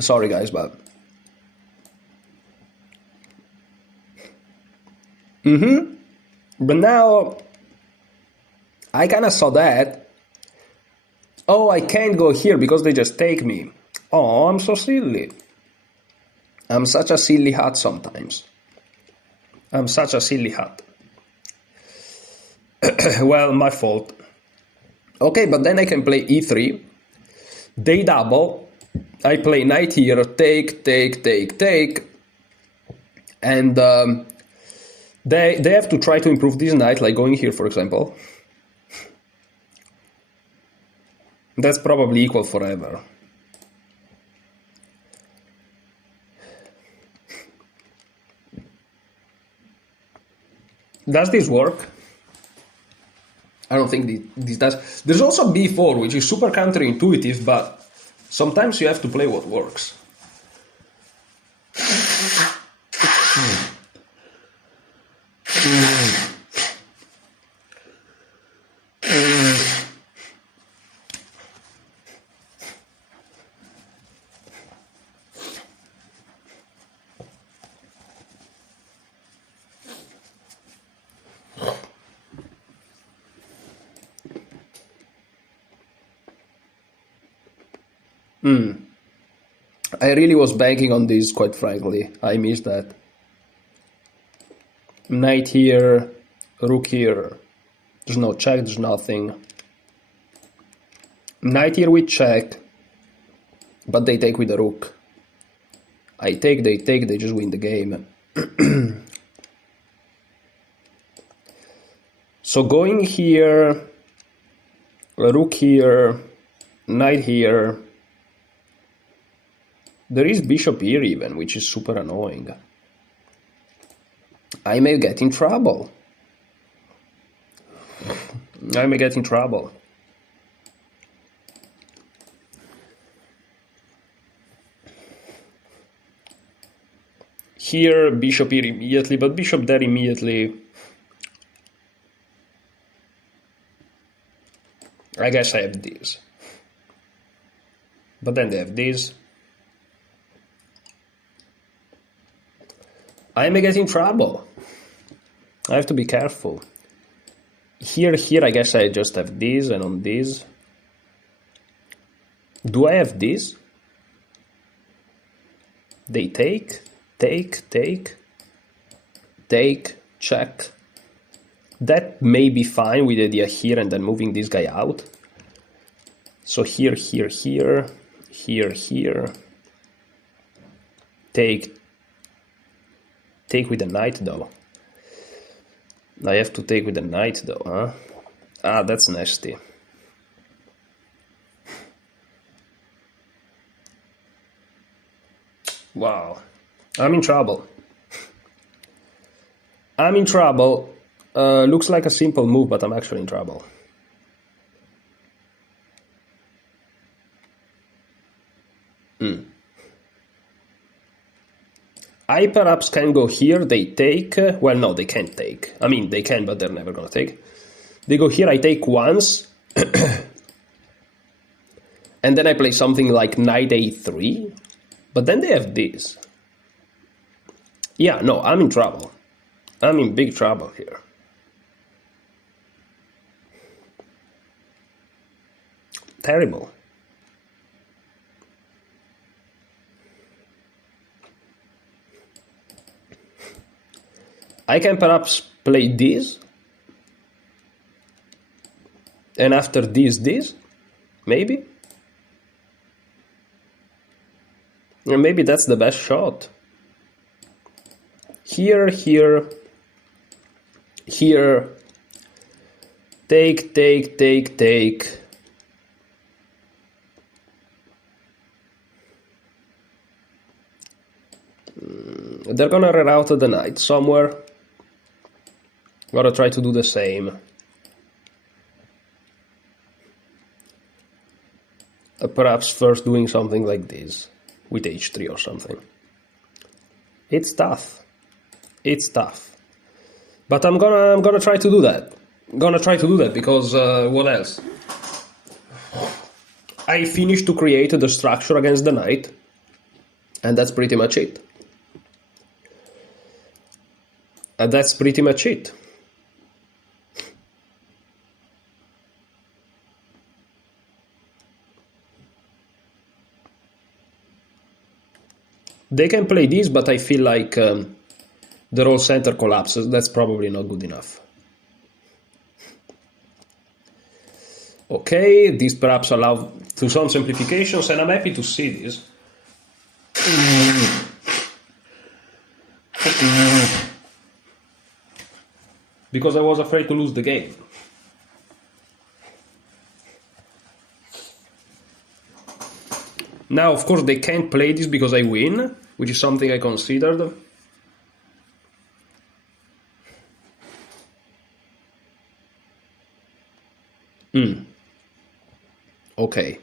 Sorry guys, but... But now, I kinda saw that. Oh, I can't go here because they just take me. Oh, I'm so silly. I'm such a silly hat sometimes. I'm such a silly hat. Well, my fault. Okay, but then I can play e3. They double. I play knight here, take. And they have to try to improve this knight, like going here, for example. That's probably equal forever. Does this work? I don't think this does. There's also b4, which is super counterintuitive, but sometimes you have to play what works. I really was banking on this, quite frankly. I missed that. Knight here, rook here. There's no check, there's nothing. Knight here with check, but they take with the rook. I take, they just win the game. So going here, rook here, knight here. There is bishop here even, which is super annoying. I may get in trouble. I may get in trouble. Here, bishop here immediately, but bishop there immediately. I guess I have this. But then they have this. I may get in trouble. I have to be careful. Here, I guess I just have this, and on this. Do I have this? They take, check. That may be fine with the idea here and then moving this guy out. So here. Take with the knight though. I have to take with the knight though, huh? Ah, that's nasty. Wow. I'm in trouble. I'm in trouble. Looks like a simple move, but I'm actually in trouble. I perhaps can go here, they take. Well, no, they can't take. I mean, they can, but they're never gonna take. They go here, I take once. And then I play something like knight a3. But then they have this. Yeah, no, I'm in trouble. I'm in big trouble here. Terrible. I can perhaps play this. And after this, maybe? And maybe that's the best shot. Here, here, here. Take. They're gonna reroute the knight somewhere. Gotta try to do the same. Perhaps first doing something like this, with h3 or something. It's tough. It's tough. But I'm gonna try to do that. Because what else? I finished to create the structure against the knight, and that's pretty much it. They can play this, but I feel like the roll center collapses. That's probably not good enough. Okay, this perhaps allows to some simplifications, and I'm happy to see this. Because I was afraid to lose the game. Now, of course, they can't play this because I win, which is something I considered. Okay.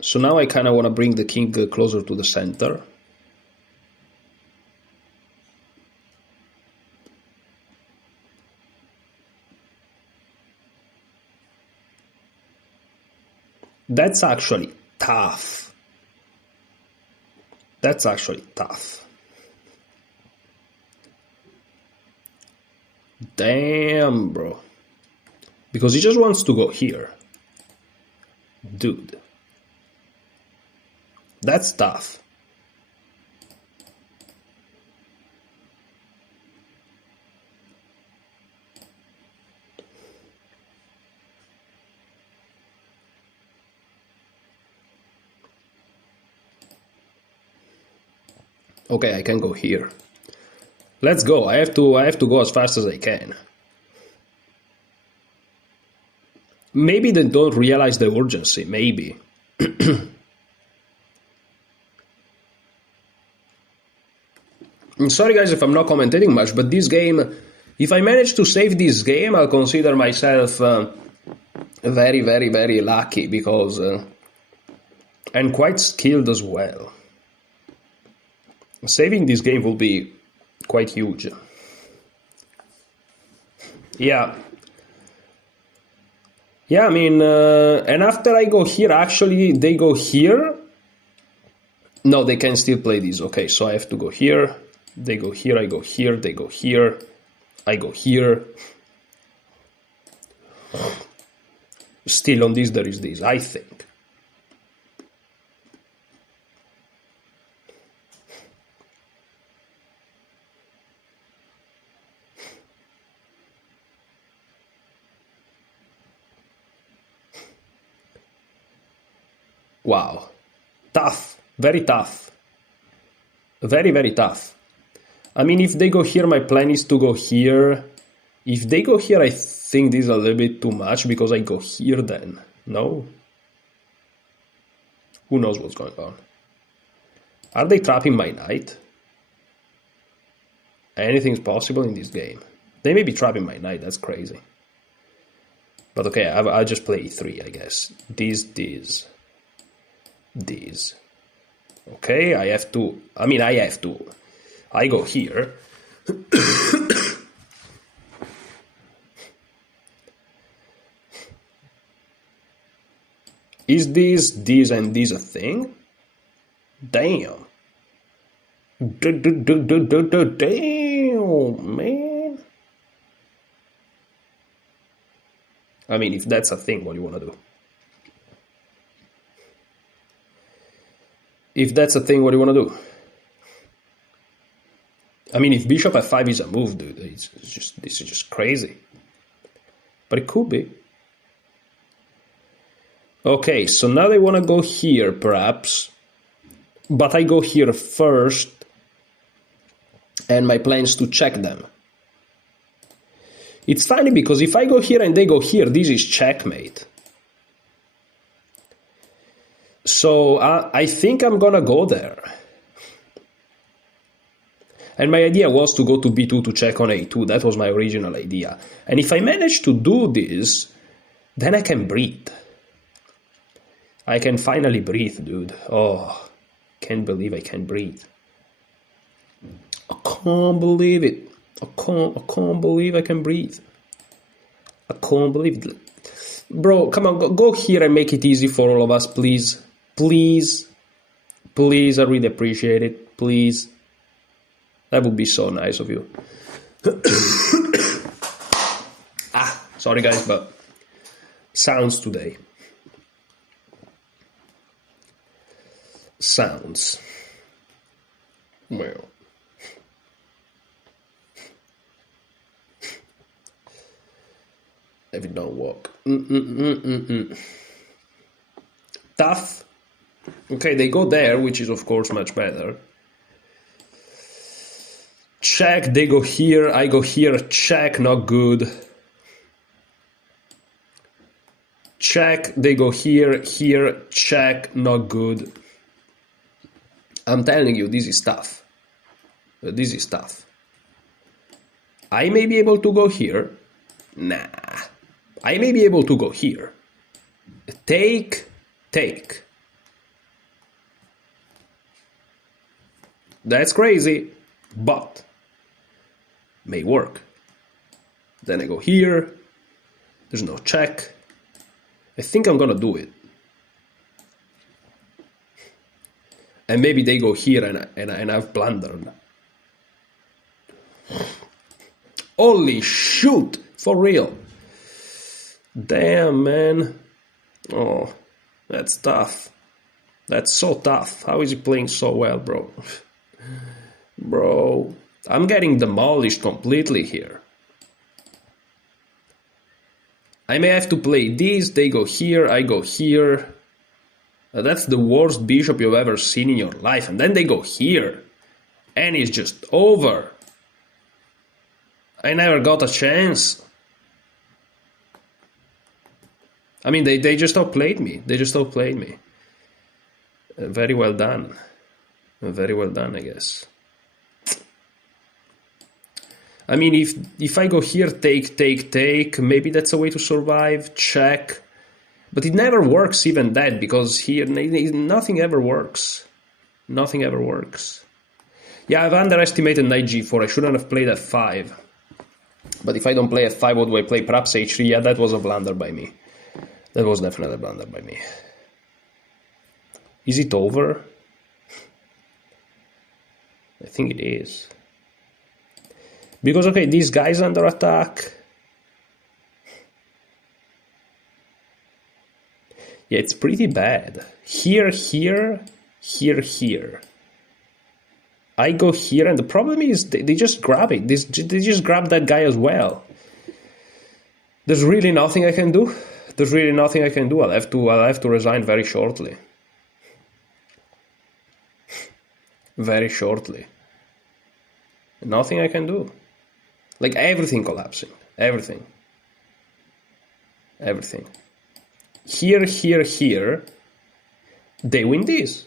So now I kind of want to bring the king closer to the center. That's actually tough. Damn, bro. Because he just wants to go here. Dude. That's tough. Okay, I can go here. Let's go. I have to go as fast as I can. Maybe they don't realize the urgency, maybe. I'm sorry guys if I'm not commentating much, but this game, if I manage to save this game, I'll consider myself very, very, very lucky, because and quite skilled as well. Saving this game will be quite huge. Yeah. Yeah, I mean, and after I go here, actually, they go here. No, they can still play this. Okay, so I have to go here. They go here, I go here, they go here. I go here. Still on this, there is this, I think. Wow. Tough. Very tough. Very, very tough. I mean, if they go here, my plan is to go here. If they go here, I think this is a little bit too much, because I go here then. No? Who knows what's going on? Are they trapping my knight? Anything's possible in this game. They may be trapping my knight, that's crazy. But okay, I'll just play e3, I guess. This. Okay, I have to. I go here. Is this, and this a thing? Damn. Damn, man. I mean, if that's a thing, what do you want to do? If that's a thing, what do you want to do? I mean, if bishop f5 is a move, dude, this is just crazy. but it could be. Okay, so now they want to go here, perhaps. But I go here first, and my plan is to check them. It's funny because if I go here and they go here, this is checkmate. So I think I'm gonna go there. And my idea was to go to b2 to check on a2. That was my original idea. And if I manage to do this, then I can breathe. I can finally breathe, dude. Oh, can't believe I can breathe. I can't believe it. I can't believe I can breathe. I can't believe it. Bro, come on, go here and make it easy for all of us, please. Please. Please, I really appreciate it. Please. That would be so nice of you. Sorry guys, but sounds today. Sounds. Well. If it don't work. Tough. Okay, they go there, which is of course much better. Check, they go here, I go here, check, not good. Check, they go here, here, check, not good. I'm telling you, this is tough. This is tough. I may be able to go here. Nah. I may be able to go here. Take, take. That's crazy, but may work. Then I go here. There's no check. I think I'm gonna do it. And maybe they go here and I've blundered. Holy shoot! For real. Damn, man. Oh, that's tough. That's so tough. How is he playing so well, bro? Bro, I'm getting demolished completely here. I may have to play this, they go here, I go here. That's the worst bishop you've ever seen in your life. And then they go here. And it's just over. I never got a chance. I mean, they just outplayed me. They just outplayed me. Very well done. Very well done, I guess. I mean, if I go here, take, take, take, maybe that's a way to survive, check. But it never works even that, because here nothing ever works. Nothing ever works. Yeah, I've underestimated knight g4. I shouldn't have played f5. But if I don't play f5, what do I play? Perhaps h3. Yeah, that was a blunder by me. That was definitely a blunder by me. Is it over? I think it is. Because, okay, this guy's under attack. Yeah, it's pretty bad. Here, here, here, here. I go here, and the problem is they just grab it. They just grab that guy as well. There's really nothing I can do. There's really nothing I can do. I'll have to resign very shortly. Very shortly. Nothing I can do. Like everything collapsing. Everything. Everything. Here, here, here. They win this.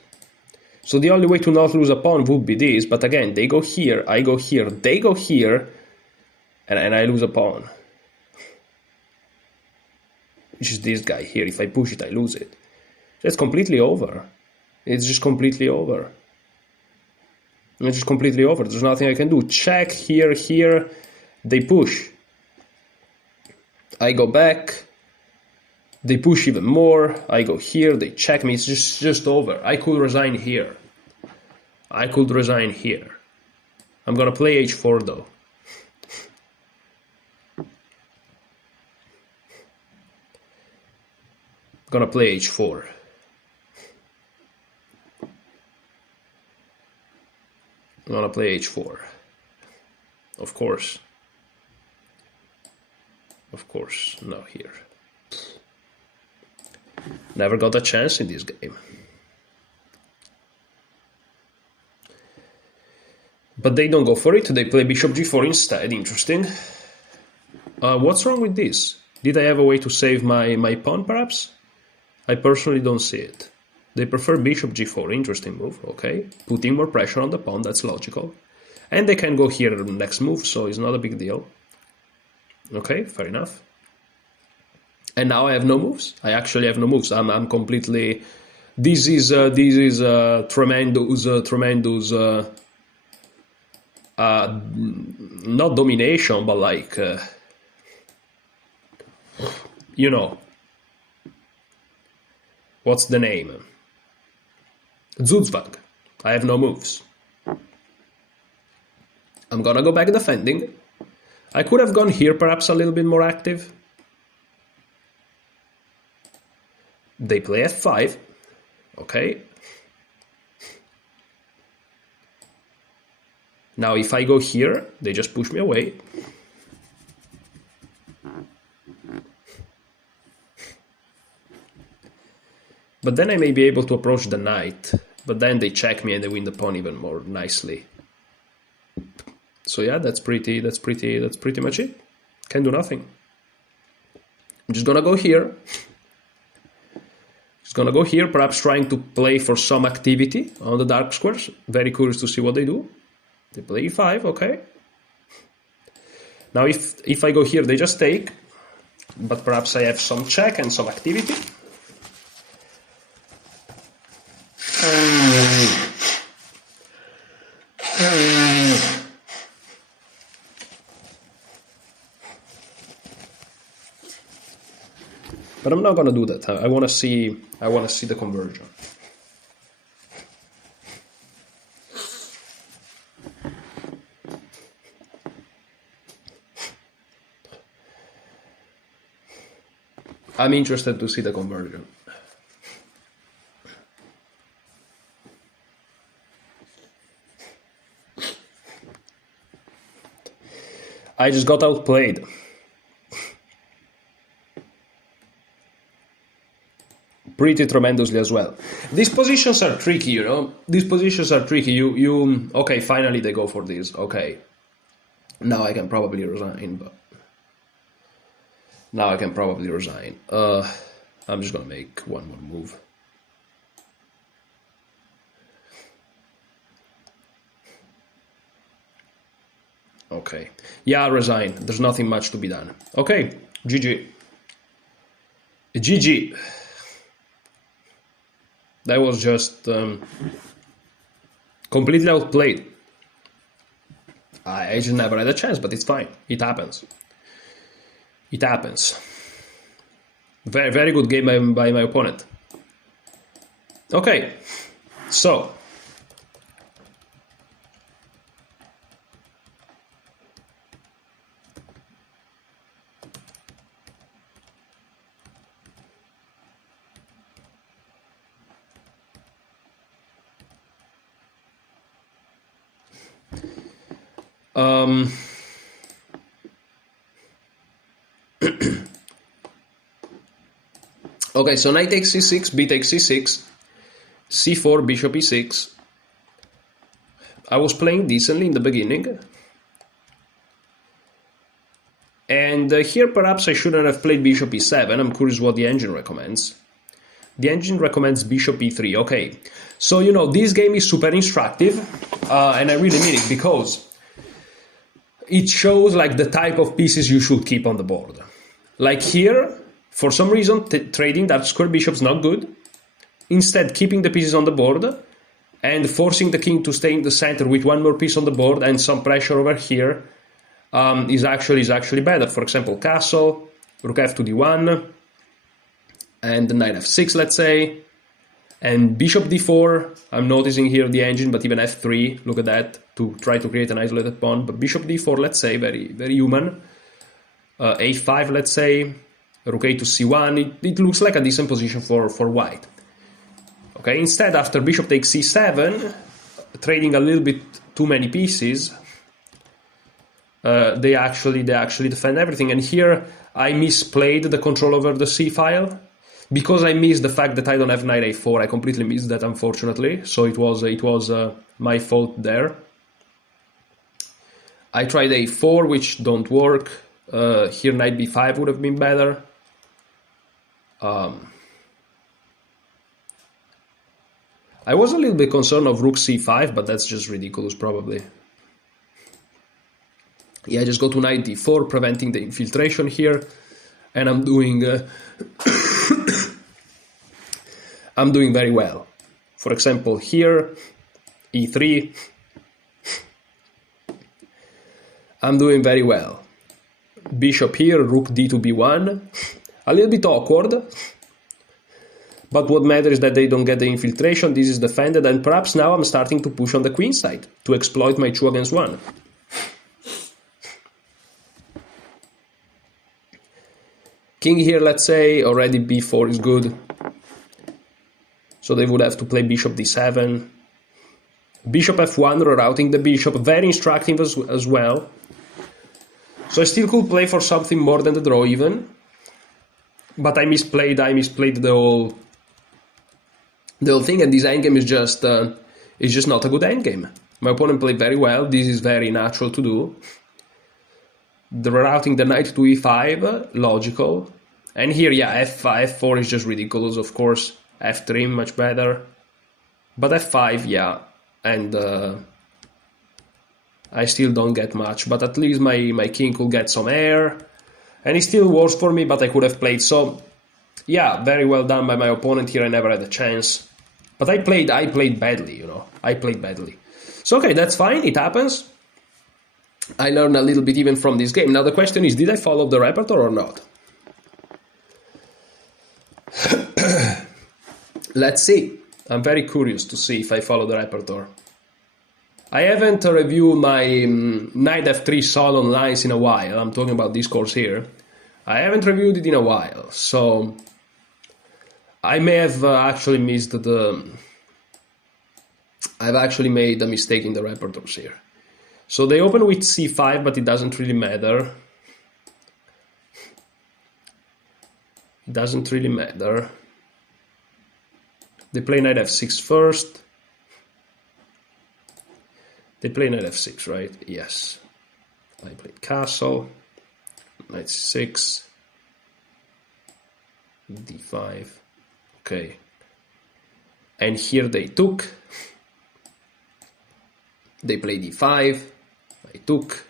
So the only way to not lose a pawn would be this. But again, they go here, I go here, they go here, and I lose a pawn. Which is this guy here. If I push it, I lose it. That's completely over. It's just completely over. It's just completely over. There's nothing I can do. Check, here, here. They push. I go back. They push even more. I go here. They check me. It's just over. I could resign here. I could resign here. I'm gonna play h4 though. I'm gonna play h4. I'm gonna play h4. Of course. Of course, not here. Never got a chance in this game. But they don't go for it, they play bishop g4 instead, interesting. What's wrong with this? Did I have a way to save my pawn, perhaps? I personally don't see it. They prefer bishop g4, interesting move, okay. Putting more pressure on the pawn, that's logical. And they can go here next move, so it's not a big deal. Okay, fair enough. And now I have no moves. I actually have no moves. I'm completely... This is tremendous... not domination, but like... you know... What's the name? Zugzwang. I have no moves. I'm gonna go back defending. I could have gone here, perhaps a little bit more active. They play f5. Okay. Now if I go here, they just push me away. But then I may be able to approach the knight. But then they check me and they win the pawn even more nicely. So yeah, that's pretty much it. Can do nothing. I'm just gonna go here. Just gonna go here, perhaps trying to play for some activity on the dark squares. Very curious to see what they do. They play e5, okay. Now if I go here, they just take. But perhaps I have some check and some activity. But I'm not gonna do that. I wanna see the conversion. I'm interested to see the conversion. I just got outplayed. Pretty tremendously as well. These positions are tricky, you know. These positions are tricky. Okay, finally they go for this. Okay. Now I can probably resign, but... Now I can probably resign. I'm just gonna make one more move. Okay. Yeah, I'll resign. There's nothing much to be done. Okay. GG. GG. That was just completely outplayed. I just never had a chance, but it's fine. It happens. It happens. Very, very good game by my opponent. Okay, so. Okay, so knight takes c6, b takes c6, c4, bishop e6. I was playing decently in the beginning. And here perhaps I shouldn't have played bishop e7. I'm curious what the engine recommends. The engine recommends bishop e3. Okay, so you know, this game is super instructive, and I really mean it, because it shows like the type of pieces you should keep on the board. Like here, for some reason, trading that square bishop is not good. Instead, keeping the pieces on the board and forcing the king to stay in the center with one more piece on the board and some pressure over here is actually better. For example, castle, rook f to d1, and knight f6, let's say, and bishop d4. I'm noticing here the engine, but even f3. Look at that, to try to create an isolated pawn. But bishop d4, let's say, very very human. a5, let's say. Rook a to c1, it looks like a decent position for white. Okay, instead, after bishop takes c7, trading a little bit too many pieces, they actually defend everything. And here I misplayed the control over the c file because I missed the fact that I don't have knight a4. I completely missed that, unfortunately. So it was my fault there. I tried a4, which don't work. Here knight b5 would have been better. I was a little bit concerned of rook c5, but that's just ridiculous, probably. Yeah, I just go to knight d4, preventing the infiltration here, and I'm doing I'm doing very well. For example, here, e3, I'm doing very well. Bishop here, rook d to b1, a little bit awkward, but what matters is that they don't get the infiltration. This is defended, and perhaps now I'm starting to push on the queen side to exploit my 2 against 1. King here, let's say, already b4 is good. So they would have to play bishop d7. Bishop f1, rerouting the bishop, very instructive as well. So I still could play for something more than the draw even. But I misplayed the whole thing, and this endgame is just not a good endgame. My opponent played very well. This is very natural to do. The rerouting the knight to e5, logical. And here, yeah, f4 is just ridiculous, of course. f3, much better. But f5, yeah. And I still don't get much. But at least my king could get some air. And it still works for me, but I could have played. So, yeah, very well done by my opponent here. I never had a chance. But I played badly, you know. I played badly. So, okay, that's fine. It happens. I learned a little bit even from this game. Now the question is, did I follow the repertoire or not? Let's see. I'm very curious to see if I follow the repertoire. I haven't reviewed my knight f3 Solon lines in a while. I'm talking about this course here. I haven't reviewed it in a while, so I may have actually missed I've actually made a mistake in the repertoires here. So they open with c5, but it doesn't really matter. It doesn't really matter. They play knight f6 first. They play knight f6, right? Yes. I played castle. Knight c6. d5. Okay. And here they took. They played d5. I took.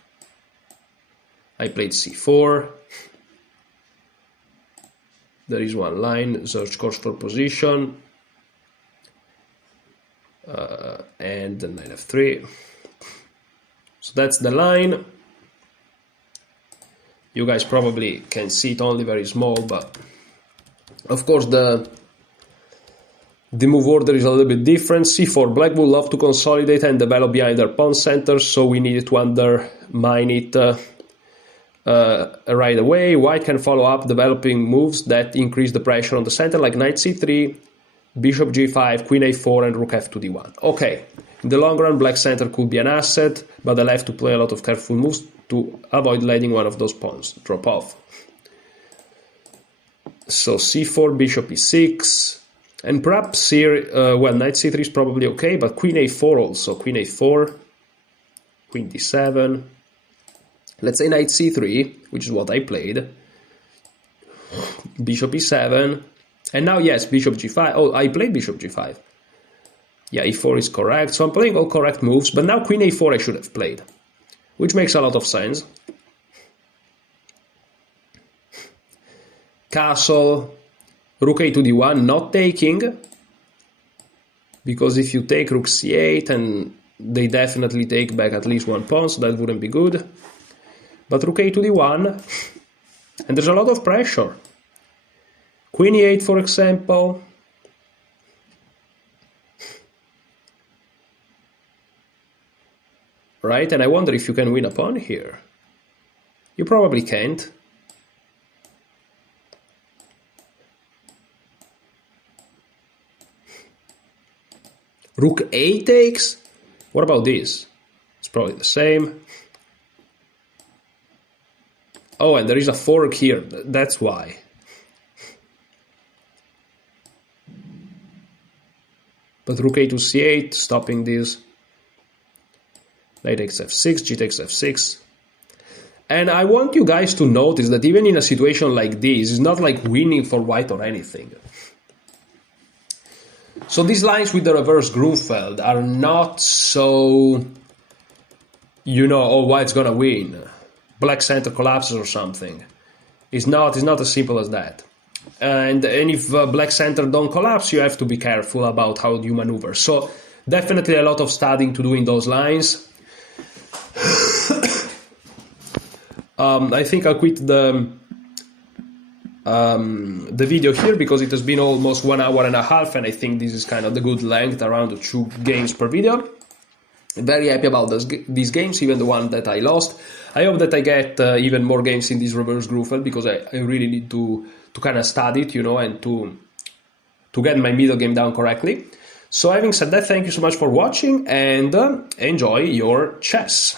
I played c4. There is one line, search course for position. And then knight f3. So that's the line. You guys probably can see it only very small, but of course the move order is a little bit different. c4, black would love to consolidate and develop behind their pawn center, so we needed to undermine it right away. White can follow up developing moves that increase the pressure on the center, like knight c3, bishop g5, queen a4, and rook f to d1. Okay, in the long run, black center could be an asset, but they'll have to play a lot of careful moves to avoid letting one of those pawns drop off. So c4, bishop e6, and perhaps here, well, knight c3 is probably okay, but queen a4 also, queen a4, queen d7, let's say knight c3, which is what I played, bishop e7, and now, yes, bishop g5. Oh, I played bishop g5. Yeah, e4 is correct. So I'm playing all correct moves, but now queen a4 I should have played, which makes a lot of sense. Castle, rook a to d1, not taking, because if you take rook c8, and they definitely take back at least one pawn, so that wouldn't be good. But rook a to d1, and there's a lot of pressure. Queen e8, for example. Right, and I wonder if you can win a pawn here. You probably can't. Rook a takes? What about this? It's probably the same. Oh, and there is a fork here. That's why. But rook a to c8, stopping this. Knight takes f6, g takes f6. And I want you guys to notice that even in a situation like this, it's not like winning for white or anything. So these lines with the reverse Grunfeld are not so, you know, oh, white's gonna win. Black center collapses or something. It's not as simple as that. And if black center don't collapse, you have to be careful about how you maneuver. So definitely a lot of studying to do in those lines. I think I'll quit the video here because it has been almost 1 hour and a half, and I think this is kind of the good length, around 2 games per video. Very happy about these games, even the one that I lost. I hope that I get even more games in this reverse Grunfeld, because I really need to kind of study it, you know, and to get my middle game down correctly. So having said that, thank you so much for watching, and enjoy your chess.